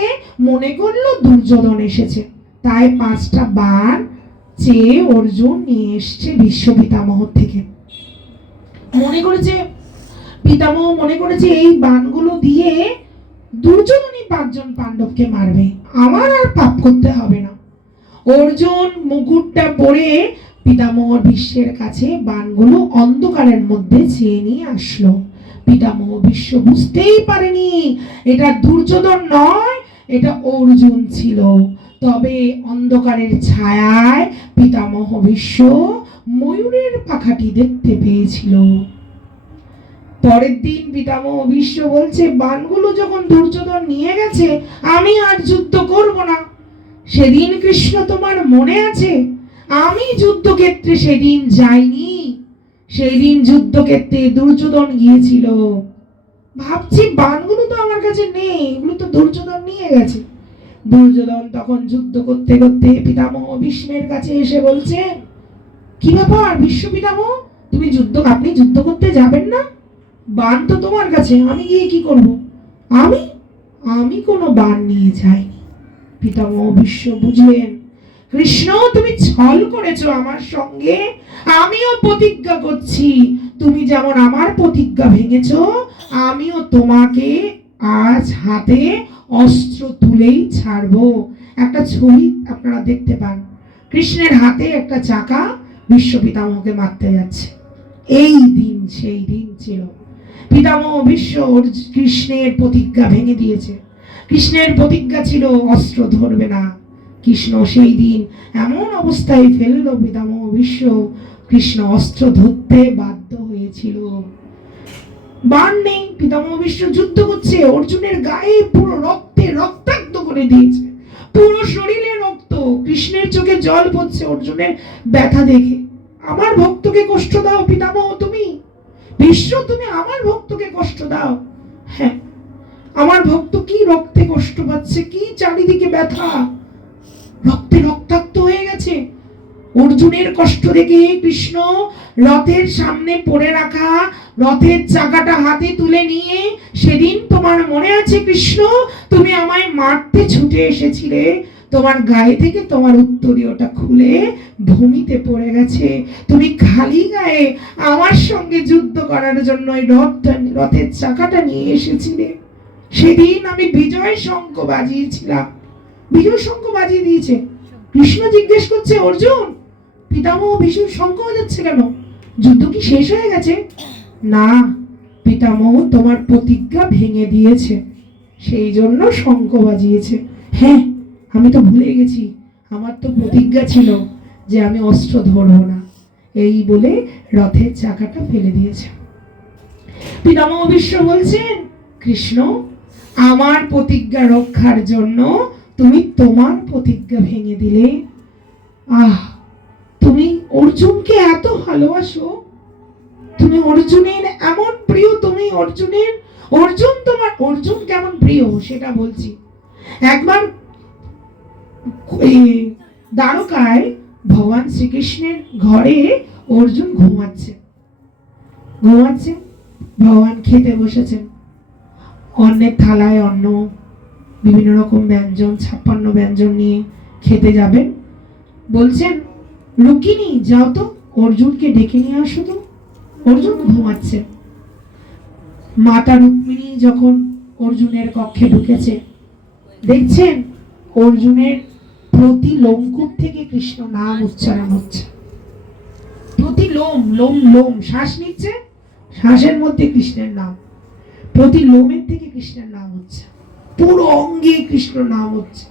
মনে করলো দুর্যোধন এসেছে, তাই 5টা বাণ চেয়ে অর্জুন নিয়ে এসছে ভীষ্ম পিতামহ থেকে। পিতামহ মনে করেছে এই বাণগুলো দিয়ে দুর্যোধনই 5জন পাণ্ডবকে মারবে, আমার আর পাপ করতে হবে না। অর্জুন মুকুটটা পরে পিতামহ ভীষ্মের কাছে বাণগুলো অন্ধকারের মধ্যে চেয়ে নিয়ে আসলো। পিতামহ ভীষ্ম বুঝতেই পারেনি এটা দুর্যোধন নয়, এটা অর্জুন ছিল। তবে অন্ধকারের ছায়ায় পিতামহ ভীষ্ম ময়ূরের পাখাটি দেখতে পেয়েছিল। পরের দিন পিতামহ ভীষ্ম বলছে, বাণগুলো যখন দুর্যোধন নিয়ে গেছে, আমি আর যুদ্ধ করব না। সেদিন কৃষ্ণ তোমার মনে আছে? আমি যুদ্ধক্ষেত্রে সেদিন যাইনি, সেই দিন যুদ্ধক্ষেত্রে দুর্যোধন গিয়েছিল। ভাবছি বাণগুলো তো আমার কাছে নেই, এগুলো তো দুর্যোধন নিয়ে গেছে। দুর্যোধন তখন যুদ্ধ করতে করতে পিতামহ ভীষ্মের কাছে এসে বলছে, কি ব্যাপার ভীষ্ম পিতামহ, আপনি যুদ্ধ করতে যাবেন না? বাণ তো তোমার কাছে, আমি গিয়ে কি করব? আমি কোনো বাণ নিয়ে যাইনি। পিতামহ ভীষ্ম বুঝলেন, কৃষ্ণ তুমি ছল করেছো আমার সঙ্গে, আমিও প্রতিজ্ঞা করছি, তুমি যেমন আমার প্রতিজ্ঞা ভেঙেছো, আমিও তোমাকে আজ হাতে অস্ত্র তুলেই ছাড়বো। একটা ছবি আপনারা দেখতে পান, কৃষ্ণের হাতে একটা চাকা ভীষ্ম পিতামহকে মারতে যাচ্ছে। এই দিন সেই দিন ছিল। পিতামহ ভীষ্ম কৃষ্ণের প্রতিজ্ঞা ভেঙে দিয়েছে। কৃষ্ণের প্রতিজ্ঞা ছিল অস্ত্র ধরবে না। কৃষ্ণ সেই দিন এমন অবস্থায় ফেললো পিতামহ ভীষ্ম, কৃষ্ণ অস্ত্র ধরতে বাধ্য হয়েছিল। বাণ নেই, পিতামহ ভীষ্ম যুদ্ধ করছে, অর্জুনের গায়ে পুরো রক্তে রক্তাক্ত করে দিয়েছে, পুরো শরীরে রক্ত। কৃষ্ণের চোখে জল পড়ছে অর্জুনের ব্যথা দেখে। আমার ভক্তকে কষ্ট দাও পিতামহ, তুমি ভীষ্ম, তুমি আমার ভক্তকে কষ্ট দাও। হ্যাঁ, আমার ভক্ত কি রক্তে কষ্ট পাচ্ছে, কি চারিদিকে ব্যথা, রক্তে রক্তাক্ত হয়ে গেছে। অর্জুনের কষ্ট দেখে কৃষ্ণ রথের সামনে পড়ে রাখা রথের চাকাটা হাতে তুলে নিয়ে, সেদিন তোমার মনে আছে কৃষ্ণ, তুমি আমায় মারতে ছুটে এসেছিলে, তোমার গায়ে থেকে তোমার উত্তরীয়টা খুলে ভূমিতে পড়ে গেছে, তুমি খালি গায়ে আমার সঙ্গে যুদ্ধ করার জন্য রথের চাকাটা নিয়ে এসেছিলে। সেদিন আমি বিজয় শঙ্খ বাজিয়েছিলাম। বিজয় শঙ্খ বাজিয়ে দিয়েছে। কৃষ্ণ জিজ্ঞেস করছে, অর্জুন পিতামহ ভীষ্ম শঙ্খ বাজাচ্ছে কেন? যুদ্ধ কি শেষ হয়ে গেছে? না পিতামহ, তোমার প্রতিজ্ঞা ভেঙে দিয়েছে, সেই জন্য শঙ্খ বাজিয়েছে। হ্যাঁ, আমি তো ভুলে গেছি, আমার তো প্রতিজ্ঞা ছিল যে আমি অস্ত্র ধরবো না। এই বলে রথের চাকাটা ফেলে দিয়েছে। পিতামহ ভীষ্ম বলছেন, কৃষ্ণ আমার প্রতিজ্ঞা রক্ষার জন্য তুমি তোমার প্রতিজ্ঞা ভেঙে দিলে। তুমি অর্জুনকে এত ভালোবাসো, তুমি অর্জুনের এমন প্রিয়, তুমি অর্জুন কেমন প্রিয় সেটা বলছি। একবার দ্বারকায় ভগবান শ্রীকৃষ্ণের ঘরে অর্জুন ঘুমাচ্ছে। ভগবান খেতে বসেছেন। অন্যের থালায় অন্ন, বিভিন্ন রকম ব্যঞ্জন, 56 ব্যঞ্জন নিয়ে খেতে যাবেন। বলছেন, রুক্মিণী যাও তো, অর্জুনকে ডেকে নিয়ে আসো তো, অর্জুন ঘুমাচ্ছে। মাতা রুক্মিণী যখন অর্জুনের কক্ষে ঢুকেছে, দেখছেন অর্জুনের প্রতি লোমকূপ থেকে কৃষ্ণ নাম উচ্চারণ হচ্ছে। প্রতি লোম লোম লোম, শ্বাস নিচ্ছে, শ্বাসের মধ্যে কৃষ্ণের নাম, প্রতি লোমের থেকে কৃষ্ণের নাম হচ্ছে, পুরো অঙ্গে কৃষ্ণ নাম হচ্ছে।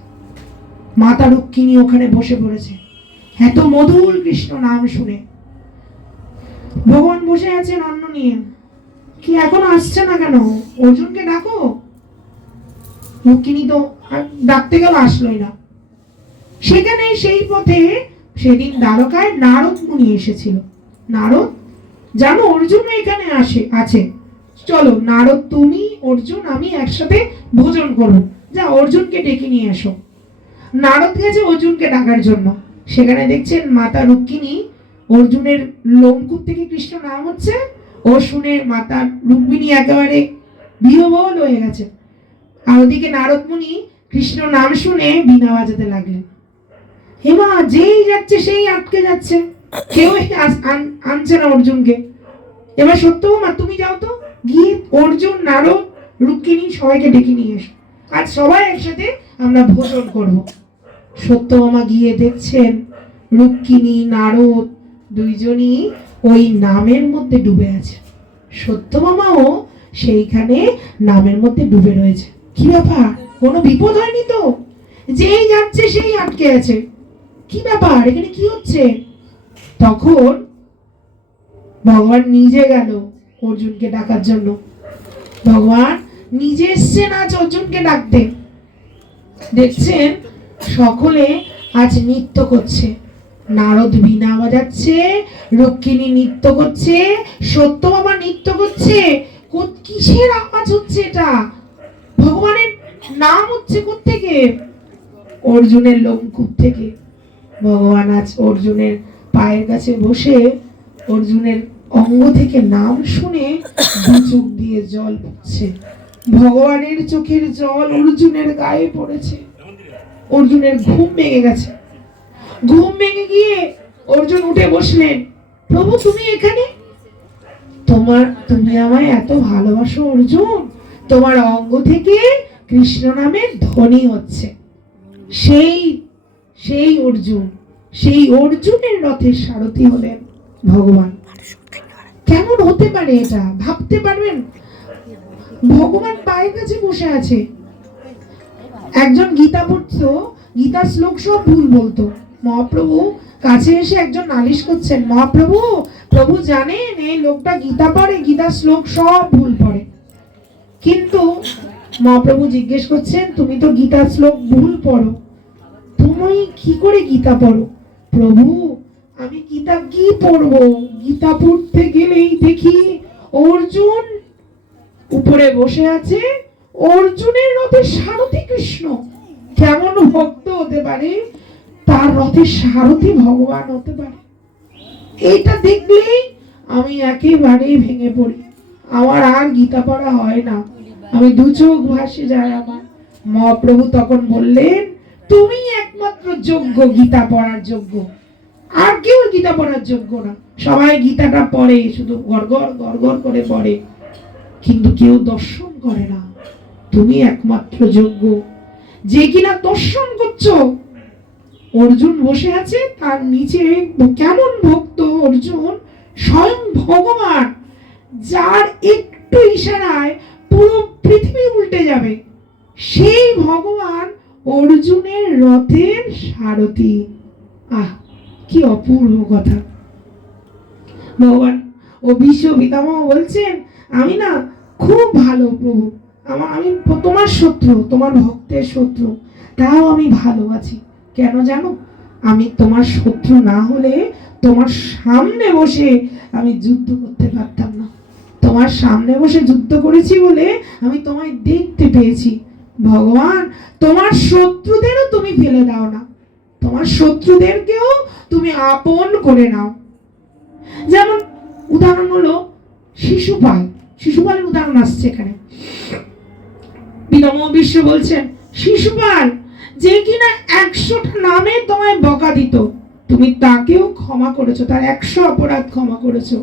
মাতা রুক্মিণী ওখানে বসে পড়েছে এত মধুর কৃষ্ণ নাম শুনে। ভগবান বসে আছেন অন্ন নিয়ে। কি এখন আসছে না কেন? অর্জুনকে ডাকো। রুক্মিণী তো ডাকতে গেল, আসলোই না। সেখানে সেই পথে সেদিন দ্বারকায় নারদ মুনি এসেছিল। নারদ, জানো অর্জুন এখানে আছে, চলো নারদ তুমি অর্জুন আমি একসাথে ভোজন করবো, যা অর্জুনকে ডেকে নিয়ে এসো। নারদ গেছে অর্জুনকে ডাকার জন্য। সেখানে দেখছেন মাতা রুক্মিণী অর্জুনের লোমকূপ থেকে কৃষ্ণ নাম হচ্ছে, ও শুনে মাতা রুক্মিণী একেবারে বিহ্বল হয়ে গেছে। আর ওদিকে নারদ মুনি কৃষ্ণ নাম শুনে বীণা বাজাতে লাগলেন। হেমা, যেই যাচ্ছে সেই আটকে যাচ্ছে, কেউ আনছে না অর্জুনকে। এবার সত্যভামা তুমি যাও তো, গিয়ে অর্জুন, নারদ, রুক্মিণী সবাইকে ডেকে নিয়ে এসো, আজ সবাই একসাথে আমরা ভোজন করব। সত্যভামা গিয়ে দেখছেন রুক্মিণী নারদ দুইজনই ওই নামের মধ্যে ডুবে আছে। সত্যভামাও সেইখানে নামের মধ্যে ডুবে রয়েছে। কি ব্যাপার, কোনো বিপদ হয়নি তো? যেই যাচ্ছে সেই আটকে আছে, কি ব্যাপার, এখানে কি হচ্ছে? তখন ভগবান নিজে গেল অর্জুনকে ডাকার জন্য। ভগবান নিজে এসছেন আজ অর্জুনকে ডাকতে। দেখছেন সকলে আজ নৃত্য করছে, নারদ বীণা বাজাচ্ছে, রুক্মিণী নৃত্য করছে, সত্যভামা নৃত্য করছে। কিসের আওয়াজ হচ্ছে এটা? ভগবানের নাম হচ্ছে কোত্থেকে? অর্জুনের লোমকূপ থেকে। ভগবান আজ অর্জুনের পায়ের কাছে বসে অর্জুনের অঙ্গ থেকে নাম শুনে দু চোখ দিয়ে জল পড়ছে। ভগবানের চোখের জল অর্জুনের গায়ে পড়েছে। অর্জুনের ঘুম ভেঙে গেছে। ঘুম ভেঙে গিয়ে অর্জুন উঠে বসলেন। প্রভু তুমি এখানে? তুমি আমায় এত ভালোবাসো অর্জুন, তোমার অঙ্গ থেকে কৃষ্ণ নামের ধ্বনি হচ্ছে। সেই অর্জুন, সেই অর্জুনের রথের সারথি হলেন ভগবান। কেমন হতে পারে এটা? ভাবতে পারবেন? ভগবান পায়ের কাছে বসে আছে। একজন গীতা পড়তো, গীতার শ্লোক সব ভুল বলতো। মহাপ্রভু কাছে এসে একজন নালিশ করছেন, মহাপ্রভু, প্রভু জানেন এই লোকটা গীতা পড়ে, গীতার শ্লোক সব ভুল পড়ে। কিন্তু মহাপ্রভু জিজ্ঞেস করছেন, তুমি তো গীতার শ্লোক ভুল পড়ো, তুমি কি করে গীতা পড়ো? প্রভু আমি গীতা কি পড়বো? গীতা পড়তে গেলেই দেখি অর্জুন উপরে বসে আছে, অর্জুনের রথের সারথি কৃষ্ণ। কেমন ভক্ত হতে পারে তার রথের সারথি ভগবান হতে পারে? এটা দেখলেই আমি একেবারেই ভেঙে পড়ি, আমার আর গীতা পড়া হয় না, আমি দু চোখ ভাসে যায় আমার। মহাপ্রভু তখন বললেন, তুমি একমাত্র যোগ্য গীতা পড়ার যোগ্য, আর কেউ গীতা পড়ার যোগ্য না। সবাই গীতাটা পড়ে, শুধু গড়গড় গড়গড় করে পড়ে, কিন্তু কেউ দর্শন করে না। তুমি একমাত্র যোগ্য, যে কিনা দর্শন করছো। অর্জুন বসে আছে, তার নিচে কেমন ভক্ত অর্জুন, স্বয়ং ভগবান, যার একটু ইশারায় পুরো পৃথিবী উল্টে যাবে, সেই ভগবান অর্জুনের রথের সারথি। আহ, কি অপূর্ব কথা! ভগবান ও বিশ্ব পিতামহ বলছেন, আমি না খুব ভালো প্রভু, আমি তোমার শত্রু, তোমার ভক্তের শত্রু, তাও আমি ভালো আছি। কেন জানো? আমি তোমার শত্রু না হলে তোমার সামনে বসে আমি যুদ্ধ করতে পারতাম না। তোমার সামনে বসে যুদ্ধ করেছি বলে আমি তোমায় দেখতে পেয়েছি। ভগবান, তোমার শত্রুদেরও তুমি ফেলে দাও না, তোমার শত্রুদেরকেও তুমি আপন করে নাও। যেমন উদাহরণ হলো শিশুপাল, শিশুপালের উদাহরণ আসছে এখানে। পিতামহ বিশ্ব বলছেন, শিশুপাল যে কিনা 100টা নামে তোমায় বকা দিত, তুমি তাকেও ক্ষমা করেছো, তার 100 অপরাধ ক্ষমা করেছো,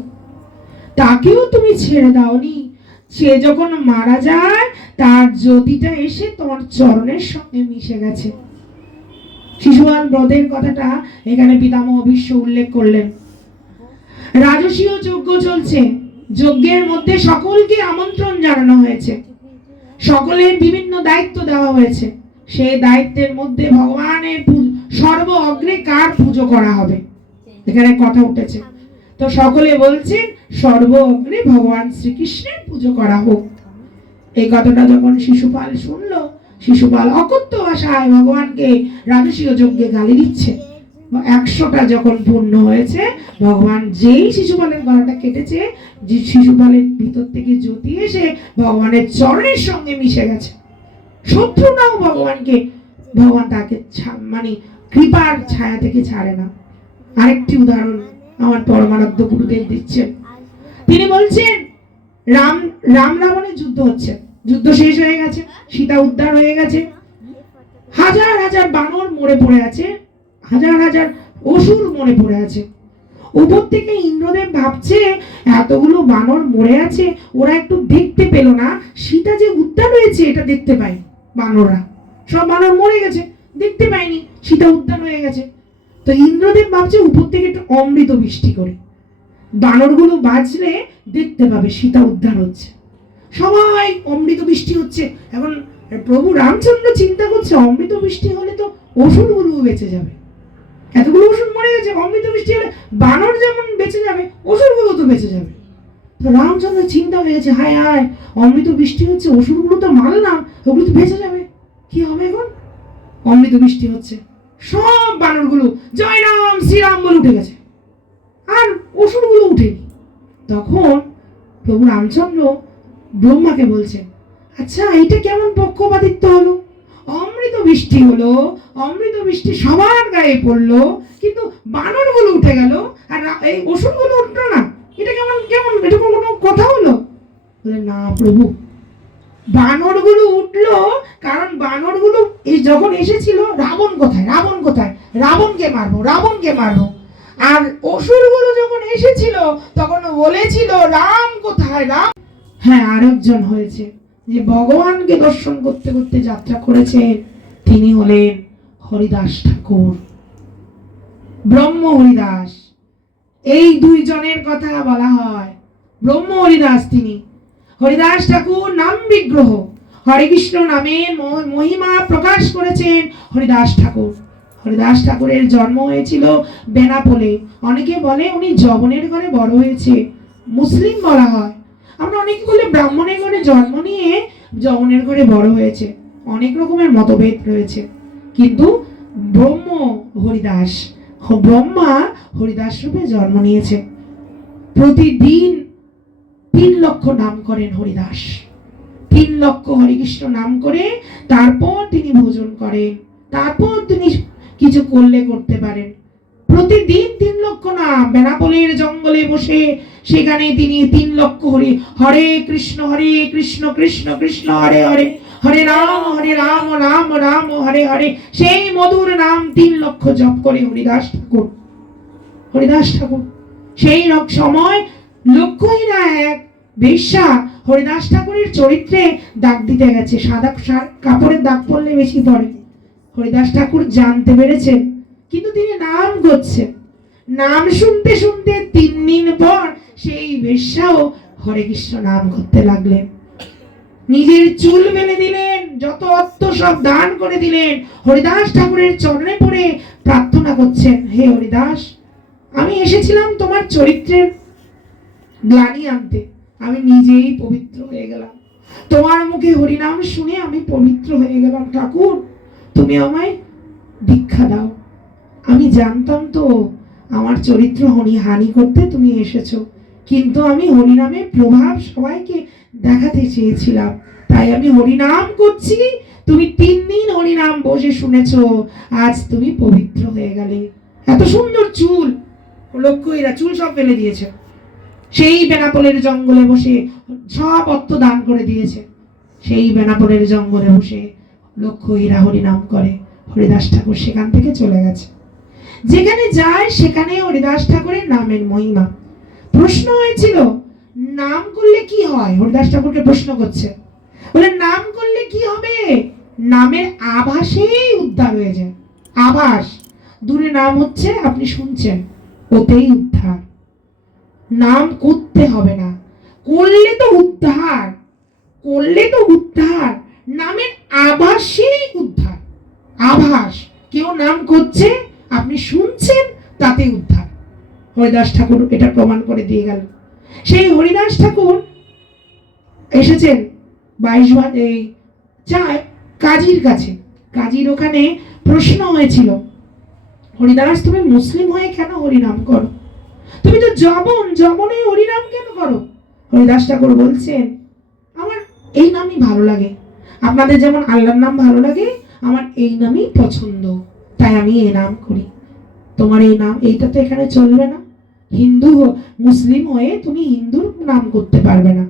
তাকেও তুমি ছেড়ে দাওনি। সে যখন মারা যায় তার জ্যোতিটা এসে তোমার চরণের সঙ্গে মিশে গেছে। শিশুপাল ব্রতের কথাটা এখানে পিতামহ বিশ্ব উল্লেখ করলেন। রাজসীয় যজ্ঞ চলছে, যজ্ঞের মধ্যে সকলকে আমন্ত্রণ জানানো হয়েছে, সকলের বিভিন্ন দায়িত্ব দেওয়া হয়েছে। সেই দায়িত্বের মধ্যে ভগবানের সর্ব অগ্রে কার পুজো করা হবে এখানে কথা উঠেছে। তো সকলে বলছেন সর্ব অগ্রে ভগবান শ্রীকৃষ্ণের পুজো করা হোক। এই কথাটা যখন শিশুপাল শুনলো, শিশুপাল অকথ্য ভাষায় ভগবানকে রাজসীয় যজ্ঞে গালি দিচ্ছে। 100টা যখন পূর্ণ হয়েছে, ভগবান যেই শিশুপালের গলাটা কেটেছে, যে শিশুপালের ভিতর থেকে জ্যোতি এসে ভগবানের চরণের সঙ্গে মিশে গেছে। শত্রুটাও ভগবান তাকে মানে কৃপার ছায়া থেকে ছাড়ে না। আরেকটি উদাহরণ আমার পরমারাধ্য গুরুদেব দিচ্ছেন। তিনি বলছেন রাম রাবণের যুদ্ধ হচ্ছে, যুদ্ধ শেষ হয়ে গেছে, সীতা উদ্ধার হয়ে গেছে, হাজার হাজার বানর মরে পড়ে আছে, হাজার হাজার অসুর মরে পড়ে আছে। উপর থেকে ইন্দ্রদেব ভাবছে এতগুলো বানর মরে আছে, ওরা একটু দেখতে পেল না সীতা যে উদ্ধার হয়েছে, এটা দেখতে পায়নি। বানররা সব বানর মরে গেছে, দেখতে পায়নি সীতা উদ্ধার হয়ে গেছে। তো ইন্দ্রদেব ভাবছে উপর থেকে একটু অমৃত বৃষ্টি করে, বানরগুলো বাঁচলে দেখতে পাবে সীতা উদ্ধার হচ্ছে। সবাই অমৃত বৃষ্টি হচ্ছে। এখন প্রভু রামচন্দ্র চিন্তা করছে অমৃত বৃষ্টি হলে তো অসুরগুলো বেঁচে যাবে, এতগুলো অসুর মরে গেছে, অমৃত বৃষ্টি হলে বানর যেমন বেঁচে যাবে অসুরগুলো তো বেঁচে যাবে। তো রামচন্দ্র চিন্তা হয়ে গেছে, হায় হায় অমৃত বৃষ্টি হচ্ছে, অসুরগুলো তো মারলাম, ওগুলো তো বেঁচে যাবে, কি হবে এখন? অমৃত বৃষ্টি হচ্ছে, সব বানরগুলো জয় রাম শ্রীরাম বলে উঠে গেছে, আর অসুরগুলো উঠেনি। তখন প্রভু রামচন্দ্র ব্রহ্মাকে বলছেন, আচ্ছা এটা কেমন পক্ষপাতিত্ব হলো? অমৃত বৃষ্টি হলো, অমৃত বৃষ্টি সবার গায়ে পড়লো, কিন্তু বানরগুলো উঠে গেল আর এই অসুরগুলো উঠলো না, এটা কেমন কেমন এটা কোনো কথা হলো? বলে না প্রভু, বানরগুলো উঠলো কারণ বানরগুলো যখন এসেছিল রাবণ কোথায়, রাবণ কোথায়, রাবণকে মারবো, রাবণকে মারবো। আর অসুরগুলো যখন এসেছিল তখন বলেছিল রাম কোথায়, রাম। হ্যাঁ, আরেকজন হয়েছে যে ভগবানকে দর্শন করতে করতে যাত্রা করেছেন, তিনি হলেন হরিদাস ঠাকুর, ব্রহ্ম হরিদাস। এই দুইজনের কথা বলা হয়। ব্রহ্ম হরিদাস তিনি, হরিদাস ঠাকুর নাম বিগ্রহ, হরে কৃষ্ণ নামের মহিমা প্রকাশ করেছেন হরিদাস ঠাকুর। হরিদাস ঠাকুরের জন্ম হয়েছিল বেনাপোলে। অনেকে বলে উনি যবনের ঘরে বড় হয়েছে, মুসলিম বলা হয়। আমরা অনেকে বলে ব্রাহ্মণের ঘরে জন্ম নিয়ে যবনের ঘরে বড় হয়েছে, অনেক রকমের মতভেদ রয়েছে। কিন্তু ব্রহ্ম হরিদাস, ব্রহ্মা হরিদাস রূপে জন্ম নিয়েছে। প্রতিদিন 3 লক্ষ নাম করেন হরিদাস, 3 লক্ষ হরিকৃষ্ণ নাম করে তারপর তিনি ভোজন করেন, তারপর তিনি কিছু করলে করতে পারেন। প্রতিদিন 3 লক্ষ নাম, বেনাপোলের জঙ্গলে বসে সেখানে তিনি 3 লক্ষ হরে কৃষ্ণ কৃষ্ণ কৃষ্ণ হরে হরে, হরে রাম রাম রাম হরে হরে, সেই মধুর নাম 3 লক্ষ জপ করে হরিদাস ঠাকুর। হরিদাস ঠাকুর সেই সময় লক্ষ্যহীনা এক বেশ্যা হরিদাস ঠাকুরের চরিত্রে দাগ দিতে গেছে। সাদা কাপড়ের দাগ পড়লে বেশি পড়ে, হরিদাস ঠাকুর জানতে পেরেছেন, কিন্তু তিনি নাম করছেন। নাম শুনতে শুনতে 3 দিন পর সেই বেশ্যাও হরে কৃষ্ণ নাম করতে লাগলেন। নিজের চুল বেঁধে দিলেন, যত অর্থ সব দান করে দিলেন, হরিদাস ঠাকুরের চরণে পড়ে প্রার্থনা করছেন, হে হরিদাস, আমি এসেছিলাম তোমার চরিত্রের গ্লানি আনতে, আমি নিজেই পবিত্র হয়ে গেলাম। তোমার মুখে হরিনাম শুনে আমি পবিত্র হয়ে গেলাম। ঠাকুর, তুমি আমায় দীক্ষা দাও। আমি জানতাম তো আমার চরিত্র হানি করতে তুমি এসেছো, কিন্তু আমি হরিনামের প্রভাব সবাইকে দেখাতে চেয়েছিলাম, তাই আমি হরিনাম করছি। তুমি 3 দিন হরিনাম বসে শুনেছো, আজ তুমি পবিত্র হয়ে গেলে। এত সুন্দর চুল, লক্ষ্যীরা চুল সব ফেলে দিয়েছে, সেই বেনাপোলের জঙ্গলে বসে সব অর্থ দান করে দিয়েছে। সেই বেনাপোলের জঙ্গলে বসে লক্ষ হীরা হরি নাম করে। হরিদাস ঠাকুর সেখান থেকে চলে গেছে। যেখানে যায় সেখানে হরিদাস ঠাকুরের নামের মহিমা। প্রশ্ন হয়েছিল নাম করলে কি হয়, হরিদাস ঠাকুরকে প্রশ্ন করছে, বলে নাম করলে কি হবে? নামের আভাসেই উদ্ধার হয়ে যায়। আভাস, দূরে নাম হচ্ছে, আপনি শুনছেন, ওতেই উদ্ধার। নাম করতে হবে না, করলে তো উদ্ধার, করলে তো উদ্ধার। নামের আভাসেই উদ্ধার। আভাস, কেউ নাম করছে, আপনি শুনছেন, তাতে উদ্ধার। হরিদাস ঠাকুর এটা প্রমাণ করে দিয়ে গেল। সেই হরিদাস ঠাকুর এসেছেন 22 কাজীর কাছে। কাজীর ওখানে প্রশ্ন হয়েছিল, হরিদাস তুমি মুসলিম হয়ে কেন হরিনাম করো? তুমি তো জবন, জবনে হরিনাম কেন করো? হরিদাস ঠাকুর বলছেন, আমার এই নামই ভালো লাগে। আপনাদের যেমন আল্লাহর নাম ভালো লাগে, আমার এই নামই পছন্দ, তাই আমি এই নাম করি। তোমার এই নাম, এইটা তো এখানে চলবে না। হিন্দু মুসলিম হয়ে তুমি হিন্দুর নাম করতে পারবে না।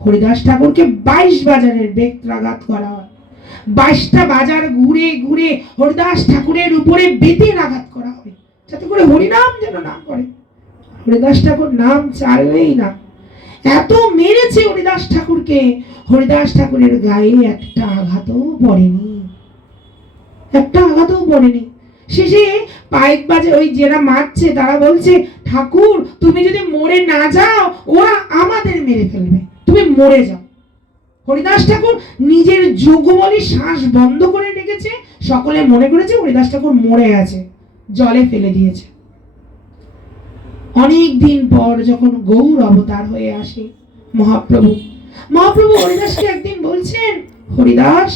হরিদাস ঠাকুরকে 22 বাজারের বেত্রাঘাত করা হয়। 22টা বাজার ঘুরে ঘুরে হরিদাস ঠাকুরের উপরে বেতের আঘাত করা হয়, যাতে করে হরিনাম যেন না করে। হরিদাস ঠাকুর নাম চাইলেই না। এত মেরেছে হরিদাস ঠাকুরকে, হরিদাস ঠাকুরের গায়ে একটা আঘাতও পড়েনি, একটা আঘাতও পড়েনি। শেষে পাইক বাজে, ওই যারা মারছে তারা বলছে, ঠাকুর তুমি যদি মরে না যাও ওরা আমাদের মেরে ফেলবে, তুমি মরে যাও। হরিদাস ঠাকুর নিজের যোগবলে শ্বাস বন্ধ করে রেখেছে। সকলে মনে করেছে হরিদাস ঠাকুর মরে গেছে, জলে ফেলে দিয়েছে। অনেক দিন পর যখন গৌর অবতার হয়ে আসে মহাপ্রভু, মহাপ্রভু হরিদাসকে একদিন বলছেন, হরিদাস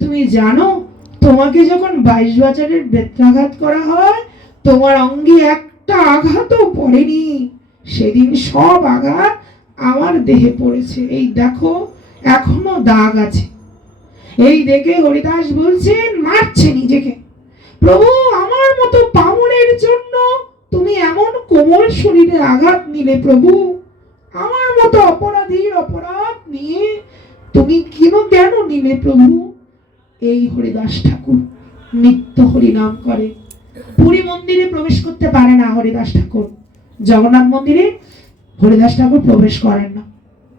তুমি জানো তোমাকে যখন 22 বাজারের বেত্রাঘাত করা হয়, তোমার অঙ্গে একটা আঘাতও পড়েনি। সেদিন সব আঘাত আমার দেহে পড়েছে, এই দেখো এখনো দাগ আছে। এই দেখে হরিদাস বলছেন, মারছে নিজেকে, প্রভু আমার মতো পামরের জন্য তুমি এমন কোমল শরীরে আঘাত নিলে, প্রভু আমার মতো অপরাধীর অপরাধ নিয়ে তুমি কেন নিলে প্রভু? এই হরিদাস ঠাকুর নিত্য হরিনাম করে। পুরী মন্দিরে প্রবেশ করতে পারে না হরিদাস ঠাকুর, জগন্নাথ মন্দিরে হরিদাস ঠাকুর প্রবেশ করেন না।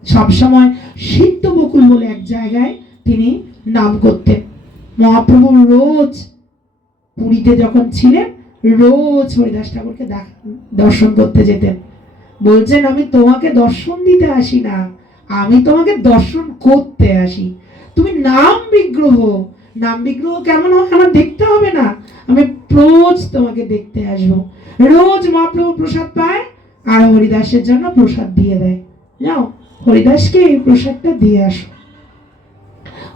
সবসময় সিদ্ধ বকুল বলে এক জায়গায় তিনি নাম করতেন। মহাপ্রভু রোজ পুরীতে যখন ছিলেন, রোজ হরিদাস ঠাকুরকে দর্শন করতে যেতেন। বলছেন, আমি তোমাকে দর্শন দিতে আসি না, আমি তোমাকে দর্শন করতে আসি। তুমি নাম বিগ্রহ, নাম বিগ্রহ কেমন হয় আমার দেখতে হবে না, আমি রোজ তোমাকে দেখতে আসবো। রোজ মহাপ্রভু প্রসাদ পায় আর হরিদাসের জন্য প্রসাদ দিয়ে দেয়, যাও হরিদাসকে এই প্রসাদটা দিয়ে আসো।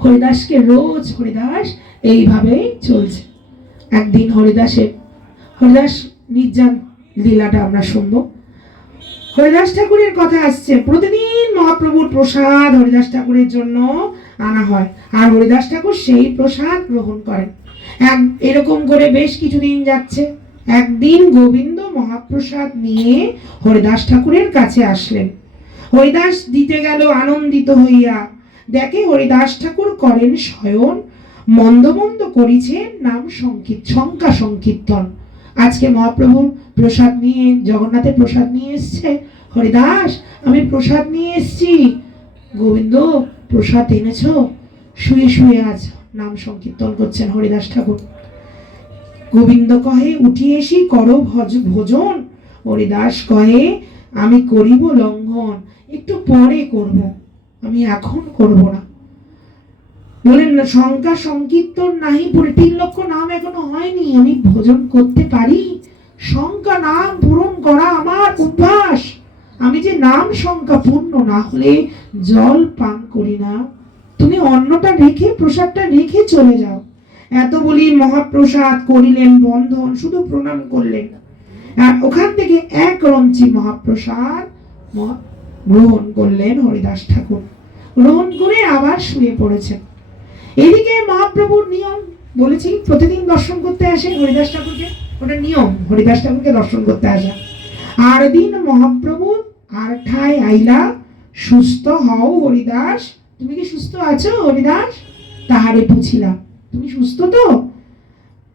হরিদাসকে রোজ হরিদাস এইভাবেই চলছে। একদিন হরিদাস নির্জান লীলাটা আমরা শুনবো। হরিদাস ঠাকুরের কথা আসছে, প্রতিদিন মহাপ্রভুর প্রসাদ হরিদাস ঠাকুরের জন্য আনা হয়, আর হরিদাস ঠাকুর সেই প্রসাদ গ্রহণ করেন। এরকম করে বেশ কিছুদিন যাচ্ছে। একদিন গোবিন্দ মহাপ্রসাদ নিয়ে হরিদাস ঠাকুরের কাছে আসলেন। হরিদাস দিতে গেল আনন্দিত হইয়া, দেখে হরিদাস ঠাকুর করেন শয়ন, মন্দ মন্দ করিছেন নাম শঙ্কা সংকীর্তন। আজকে মহাপ্রভুর প্রসাদ নিয়ে, জগন্নাথের প্রসাদ নিয়ে এসছে। হরিদাস আমি প্রসাদ নিয়ে এসছি। গোবিন্দ প্রসাদ এনেছ? শুয়ে শুয়ে আজ নাম সংকীর্তন করছেন হরিদাস ঠাকুর। গোবিন্দ কহে, উঠি এসি করো ভোজন। হরিদাস কহে, আমি করিব লঙ্ঘন, একটু পরে করব, আমি এখন করব না। বলেন না, শঙ্কা সংকীর্তন নাহি পড়ে, 3 লক্ষ নাম এখনো হয়নি, আমি ভোজন করতে পারি? শঙ্কা নাম পূরণ করা আমার অভ্যাস। আমি যে নাম শঙ্কা পূর্ণ না হলে জল পান করি না। তুমি অন্নটা রেখে, প্রসাদটা রেখে চলে যাও। এত বলি মহাপ্রসাদ করিলেন বন্ধন, শুধু প্রণাম করলেন। আর ওখান থেকে 1 রঞ্চি মহাপ্রসাদ গ্রহণ করলেন হরিদাস ঠাকুর। গ্রহণ করে আবার শুয়ে পড়েছেন। এদিকে মহাপ্রভুর নিয়ম বলেছি, প্রতিদিন দর্শন করতে আসেন হরিদাস ঠাকুরকে, ওটা নিয়ম হরিদাস ঠাকুরকে দর্শন করতে আসা। আর দিন মহাপ্রভু আর ঠায় আইলা, সুস্থ হও হরিদাস, তুমি কি সুস্থ আছো হরিদাস? তাহারে পুছিলাম, তুমি সুস্থ তো?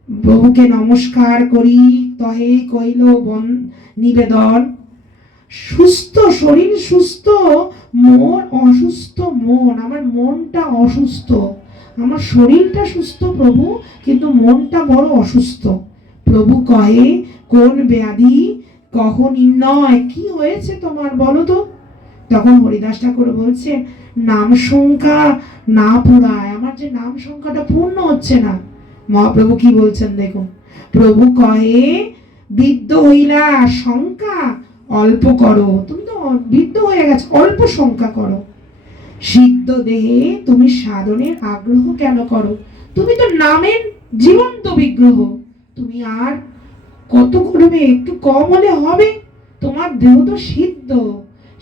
প্রভুকে নমস্কার করি, তহে কইল নিবেদন, সুস্থ শরীর সুস্থ, মন অসুস্থ। আমার মনটা অসুস্থ, আমার শরীরটা সুস্থ প্রভু, কিন্তু মনটা বড় অসুস্থ। প্রভু কহে, কোন ব্যাধি কহ নির্ণয়, কি হয়েছে তোমার বলো তো? তখন হরিদাস ঠাকুর বলছে, নাম সংখ্যা না পুরায়, আমার যে নাম সংখ্যাটা পূর্ণ হচ্ছে না। মহাপ্রভু কি বলছেন দেখুন, প্রভু কহে, বৃদ্ধ হইলা সংখ্যা অল্প করো, তুমি তো বৃদ্ধ হয়ে গেছে, অল্প সংখ্যা করো। সিদ্ধ দেহে তুমি সাধনের আগ্রহ কেন করো? তুমি তো নামের জীবন্ত বিগ্রহ, তুমি আর কত করবে? একটু কম হলে হবে, তোমার দেহ তো সিদ্ধ,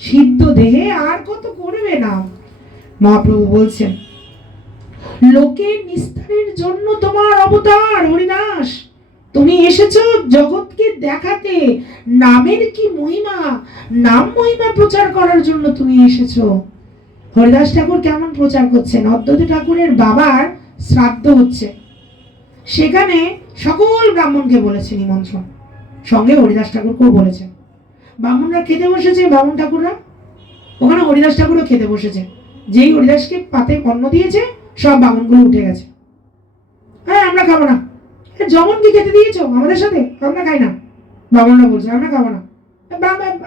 সিদ্ধ দেহে আর কত করবে না। মহাপ্রভু বলছেন, লোকের নিস্তারের জন্য তোমার অবতার হরিদাস, তুমি এসেছো জগৎকে দেখাতে নামের কি মহিমা, নাম মহিমা প্রচার করার জন্য তুমি এসেছো। হরিদাস ঠাকুর কেমন প্রচার করছেন? অদ্বৈত ঠাকুরের বাবার শ্রাদ্ধ হচ্ছে, সেখানে সকল ব্রাহ্মণকে বলেছে নিমন্ত্রণ, সঙ্গে হরিদাস ঠাকুরকেও বলেছেন। ব্রাহ্মণরা খেতে বসেছে, ব্রাহ্মণ ঠাকুররা, ওখানে হরিদাস ঠাকুরও খেতে বসেছে। যেই হরিদাসকে পাতে অন্ন দিয়েছে, সব ব্রাহ্মণগুলো উঠে গেছে, হ্যাঁ আমরা খাবো না। জমনকে খেতে দিয়েছো আমাদের সাথে, আমরা খাই না। ব্রাহ্মণরা বলছে, আমরা খাবো না।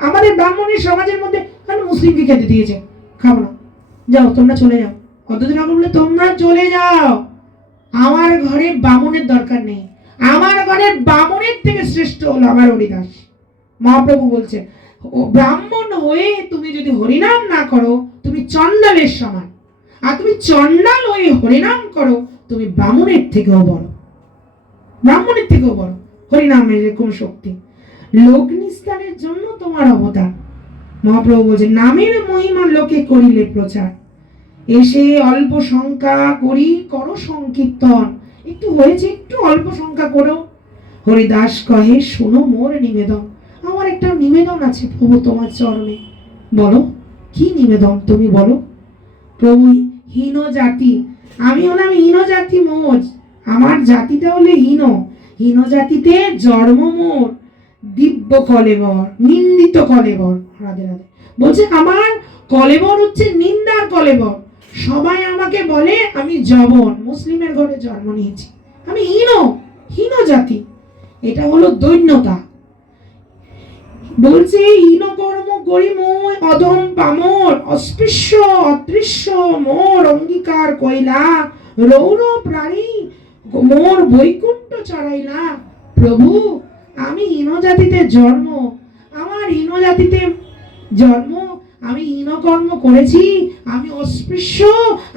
আমাদের ব্রাহ্মণের সমাজের মধ্যে মুসলিমকে খেতে দিয়েছে, খাবো না, যাও তোমরা চলে যাও। অদ্বৈত ঠাকুর বলে, তোমরা চলে যাও, আমার ঘরে বামুনের দরকার নেই, আমার ঘরের বামুনের থেকে শ্রেষ্ঠ হলো আমার হরিদাস। মহাপ্রভু বলছে, ব্রাহ্মণ হয়ে তুমি যদি হরিনাম না করো, তুমি চণ্ডালের সমান, আর তুমি চণ্ডাল হয়ে হরিনাম করো, তুমি বামুনের থেকেও বড়, ব্রাহ্মণের থেকেও বড়। হরিনামের এরকম শক্তি, লোক নিস্তারের জন্য তোমার অবতার। মহাপ্রভু বলছে, নামের মহিমা লোকে করিলে প্রচার, এসে অল্প সংখ্যা করি করো সংকীর্তন, একটু হয়েছে একটু অল্প সংখ্যা করো। হরিদাস কহে, শোনো মোর নিবেদন, আমার একটা নিবেদন আছে প্রভু তোমার চরণে। বলো কি নিবেদন তুমি বলো। প্রভু, হীন জাতি, আমি হলাম হীন জাতি, মোজ আমার জাতিটা হলে হীন, হীন জাতিতে জন্ম মোর, দিব্য কলেবর, নিন্দিত কলেবর। রাধে রাধে। বলছে আমার কলেবর হচ্ছে নিন্দার কলেবর, সবাই আমাকে বলে আমি জবন, মুসলিমের ঘরে জন্ম নিয়েছি, আমি হীন, হীন জাতি। এটা হলো দৈন্যতা। বলছে, হীন কর্ম করি মই অধম পামর, অস্পৃশ্য অদৃশ্য মোর অঙ্গীকার কইলা, রৌর প্রাণী মোর বৈকুণ্ঠ চড়াইলা। প্রভু, আমি হীন জাতিতে জন্ম, আমার হীন জাতিতে জন্ম, আমি হীন কর্ম করেছি, আমি অস্পৃশ্য,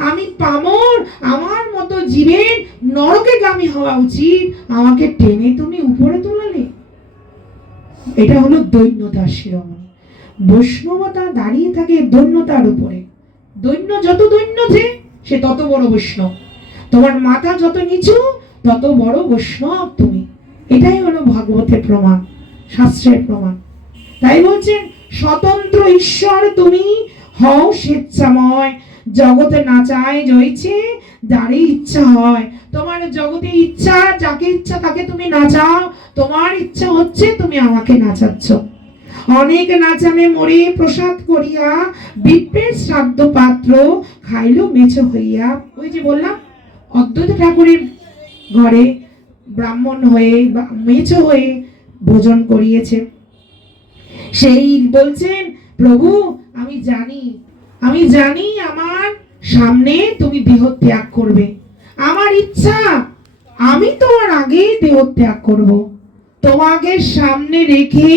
আমি পামর, আমার মতো জীবের নরকে গামী হওয়া উচিত, আমাকে টেনে তুমি উপরে তোলালে। এটা হলো দৈন্যতার শিরোমণি। বৈষ্ণবতা দাঁড়িয়ে থাকে দৈন্যতার উপরে। দৈন্য যত দৈন্য সে তত বড় বৈষ্ণব, তোমার মাথা যত নিচু তত বড় বৈষ্ণব তুমি। এটাই হলো ভাগবতের প্রমাণ, শাস্ত্রের প্রমাণ। তাই বলছেন, স্বতন্ত্র ঈশ্বর তুমি হও স্বেচ্ছাময়, জগতে নাচায় জয়ছে যারই ইচ্ছা হয়। তোমার জগতে ইচ্ছা, যাকে ইচ্ছা তাকে তুমি নাচাও, তোমার ইচ্ছা হচ্ছে তুমি আমাকে নাচাচ্ছ। অনেক নাচানে মরে প্রসাদ করিয়া, বিপ্রের শ্রাদ্ধ পাত্র খাইল মেছো হইয়া। ওই যে বললাম, অদ্বৈত ঠাকুরের ঘরে ব্রাহ্মণ হয়ে বা মেছো হয়ে ভোজন করিয়েছে। সেই বলছেন, প্রভু আমি জানি আমার সামনে তুমি দেহ ত্যাগ করবে, আমার ইচ্ছা আমি তোমার আগে দেহ ত্যাগ করব, তোমাকে সামনে রেখে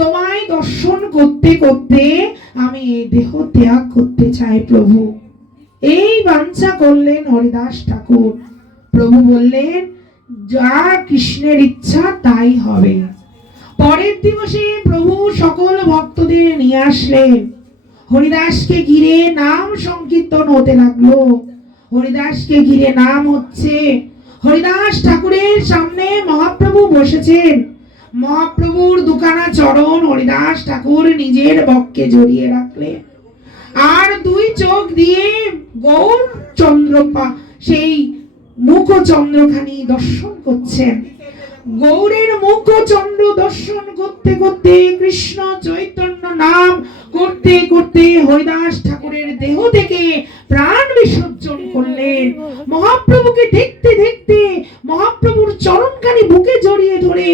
তোমায় দর্শন করতে করতে আমি এই দেহ ত্যাগ করতে চাই প্রভু। এই বাঞ্ছা করলেন হরিদাস ঠাকুর। প্রভু বললেন, যা কৃষ্ণের ইচ্ছা তাই হবে। পরের দিবসে প্রভু সকল ভক্তদের নিয়ে আসলেন। হরিদাসকে ঘিরে নাম সংকীর্তন হতে লাগলো। হরিদাসকে ঘিরে নাম হচ্ছে। হরিদাস ঠাকুরের সামনে মহাপ্রভু বসেছেন। মহাপ্রভুর দুখানা চরণ হরিদাস ঠাকুর নিজের বক্ষে জড়িয়ে রাখলেন। আর দুই চোখ দিয়ে গৌর চন্দ্রপা সেই মুখ চন্দ্রখানি দর্শন করছেন। গৌরের মুখ চন্দ্র দর্শন করতে করতে কৃষ্ণ চৈতন্য নাম করতে করতে হরিদাস ঠাকুরের দেহ থেকে প্রাণ বিসর্জন করলেন। মহাপ্রভুকে দেখতে দেখতে মহাপ্রভুর চরণখানি বুকে জড়িয়ে ধরে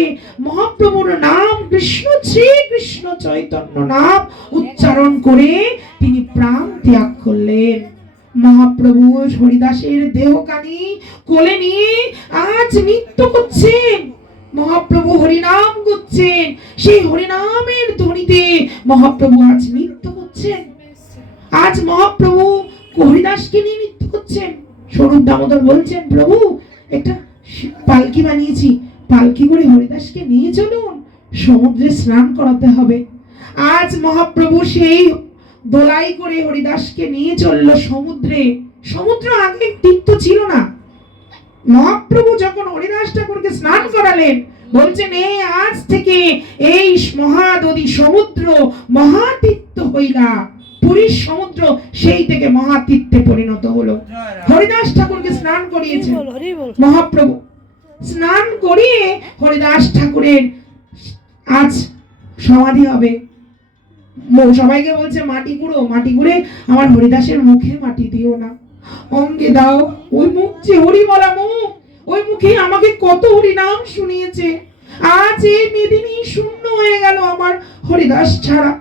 মহাপ্রভুর নাম কৃষ্ণ শ্রী কৃষ্ণ চৈতন্য নাম উচ্চারণ করে তিনি প্রাণ ত্যাগ করলেন। মহাপ্রভু হরিদাসের দেহখানি কোলে নিয়ে আজ নৃত্য করছেন। মহাপ্রভু হরিনাম করছেন, সেই হরিনামের ধ্বনিতে মহাপ্রভু আজ নৃত্য করছেন। আজ মহাপ্রভু হরিদাসকে নিয়ে নৃত্য করছেন। স্বরূপ দামোদর বলছেন, প্রভু একটা পালকি বানিয়েছি, পালকি করে হরিদাসকে নিয়ে চলুন, সমুদ্রে স্নান করাতে হবে। আজ মহাপ্রভু সেই দোলাই করে হরিদাসকে নিয়ে চলল সমুদ্রে। সমুদ্র আগে তীর্থ ছিল না। মহাপ্রভু যখন হরিদাস ঠাকুরকে স্নান করালেন, বলছেন এই আজ থেকে এই মহাদধি সমুদ্র মহাতীর্থ হইলা। পুরীর সমুদ্র সেই থেকে মহাতীর্থে পরিণত হলো। হরিদাস ঠাকুরকে স্নান করিয়েছেন মহাপ্রভু। স্নান করিয়ে হরিদাস ঠাকুরের আজ সমাধি হবে। সবাইকে বলছে মাটি কুড়ো, মাটি কুড়ে আমার হরিদাসের মুখে মাটি দিও না, অঙ্গে দাও। ওই মুখ যে হরি বলা মুখ, ওই মুখে আমাকে কত হরিনাম শুনিয়েছে। আজ এই মেদিনী শূন্য হয়ে গেল আমার হরিদাস ছাড়া।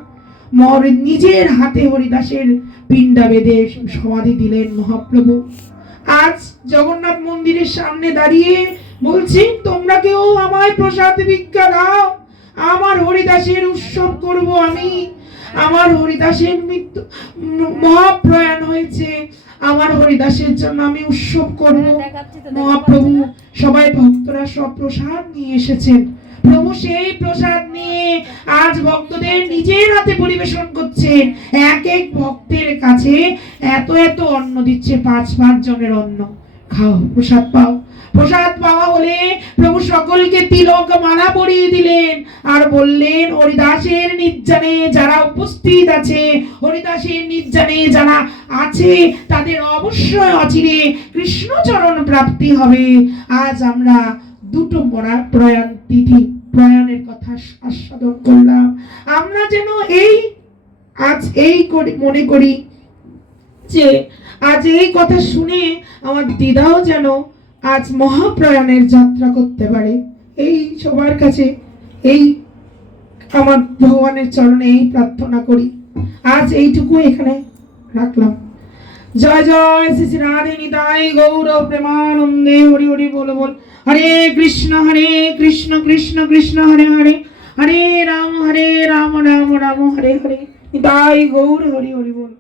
নিজের হাতে হরিদাসের পিণ্ডা বেঁধে সমাধি দিলেন মহাপ্রভু। আজ জগন্নাথ মন্দিরের সামনে দাঁড়িয়ে বলছেন, তোমরা কেউ আমায় প্রসাদ ভিক্ষা দাও, আমার হরিদাসের উৎসব করব আমি। আমার হরিদাসের মৃত্যু মহাপ্রয়াণ হয়েছে, আমার হরিদাসের জন্য আমি উৎসব করব। মহাপ্রভু সবাই ভক্তরা সব প্রসাদ নিয়ে এসেছেন। প্রভু সেই প্রসাদ নিয়ে আজ ভক্তদের নিজের হাতে পরিবেশন করছেন। এক এক ভক্তের কাছে এত এত অন্ন দিচ্ছে, 5 জনের অন্ন। খাও, প্রসাদ পাও। প্রসাদ পাওয়া হলে প্রভু সকলকে তিলক মালা পরিয়ে দিলেন আর বললেন, হরিদাসের নির্জনে যারা উপস্থিত আছে, হরিদাসের নির্জনে যারা আছে, তাদের অবশ্যই অচিরে কৃষ্ণচরণ প্রাপ্তি হবে। আজ আমরা দুটো প্রয়াণ তিথি প্রয়াণের কথা আস্বাদন করলাম। আমরা যেন আজ মনে করি যে আজ এই কথা শুনে আমার দিদাও যেন আজ মহাপ্রয়াণের যাত্রা করতে পারে। এই সবার কাছে এই আমার ভগবানের চরণে এই প্রার্থনা করি। আজ এইটুকু এখানে রাখলাম। জয় জয় শ্রী শ্রী রাধে নিতাই গৌর প্রেমানন্দে। হরি হরি বল বল। হরে কৃষ্ণ কৃষ্ণ কৃষ্ণ হরে হরে, হরে রাম রাম রাম হরে হরে। নিতাই গৌর হরি হরি বল।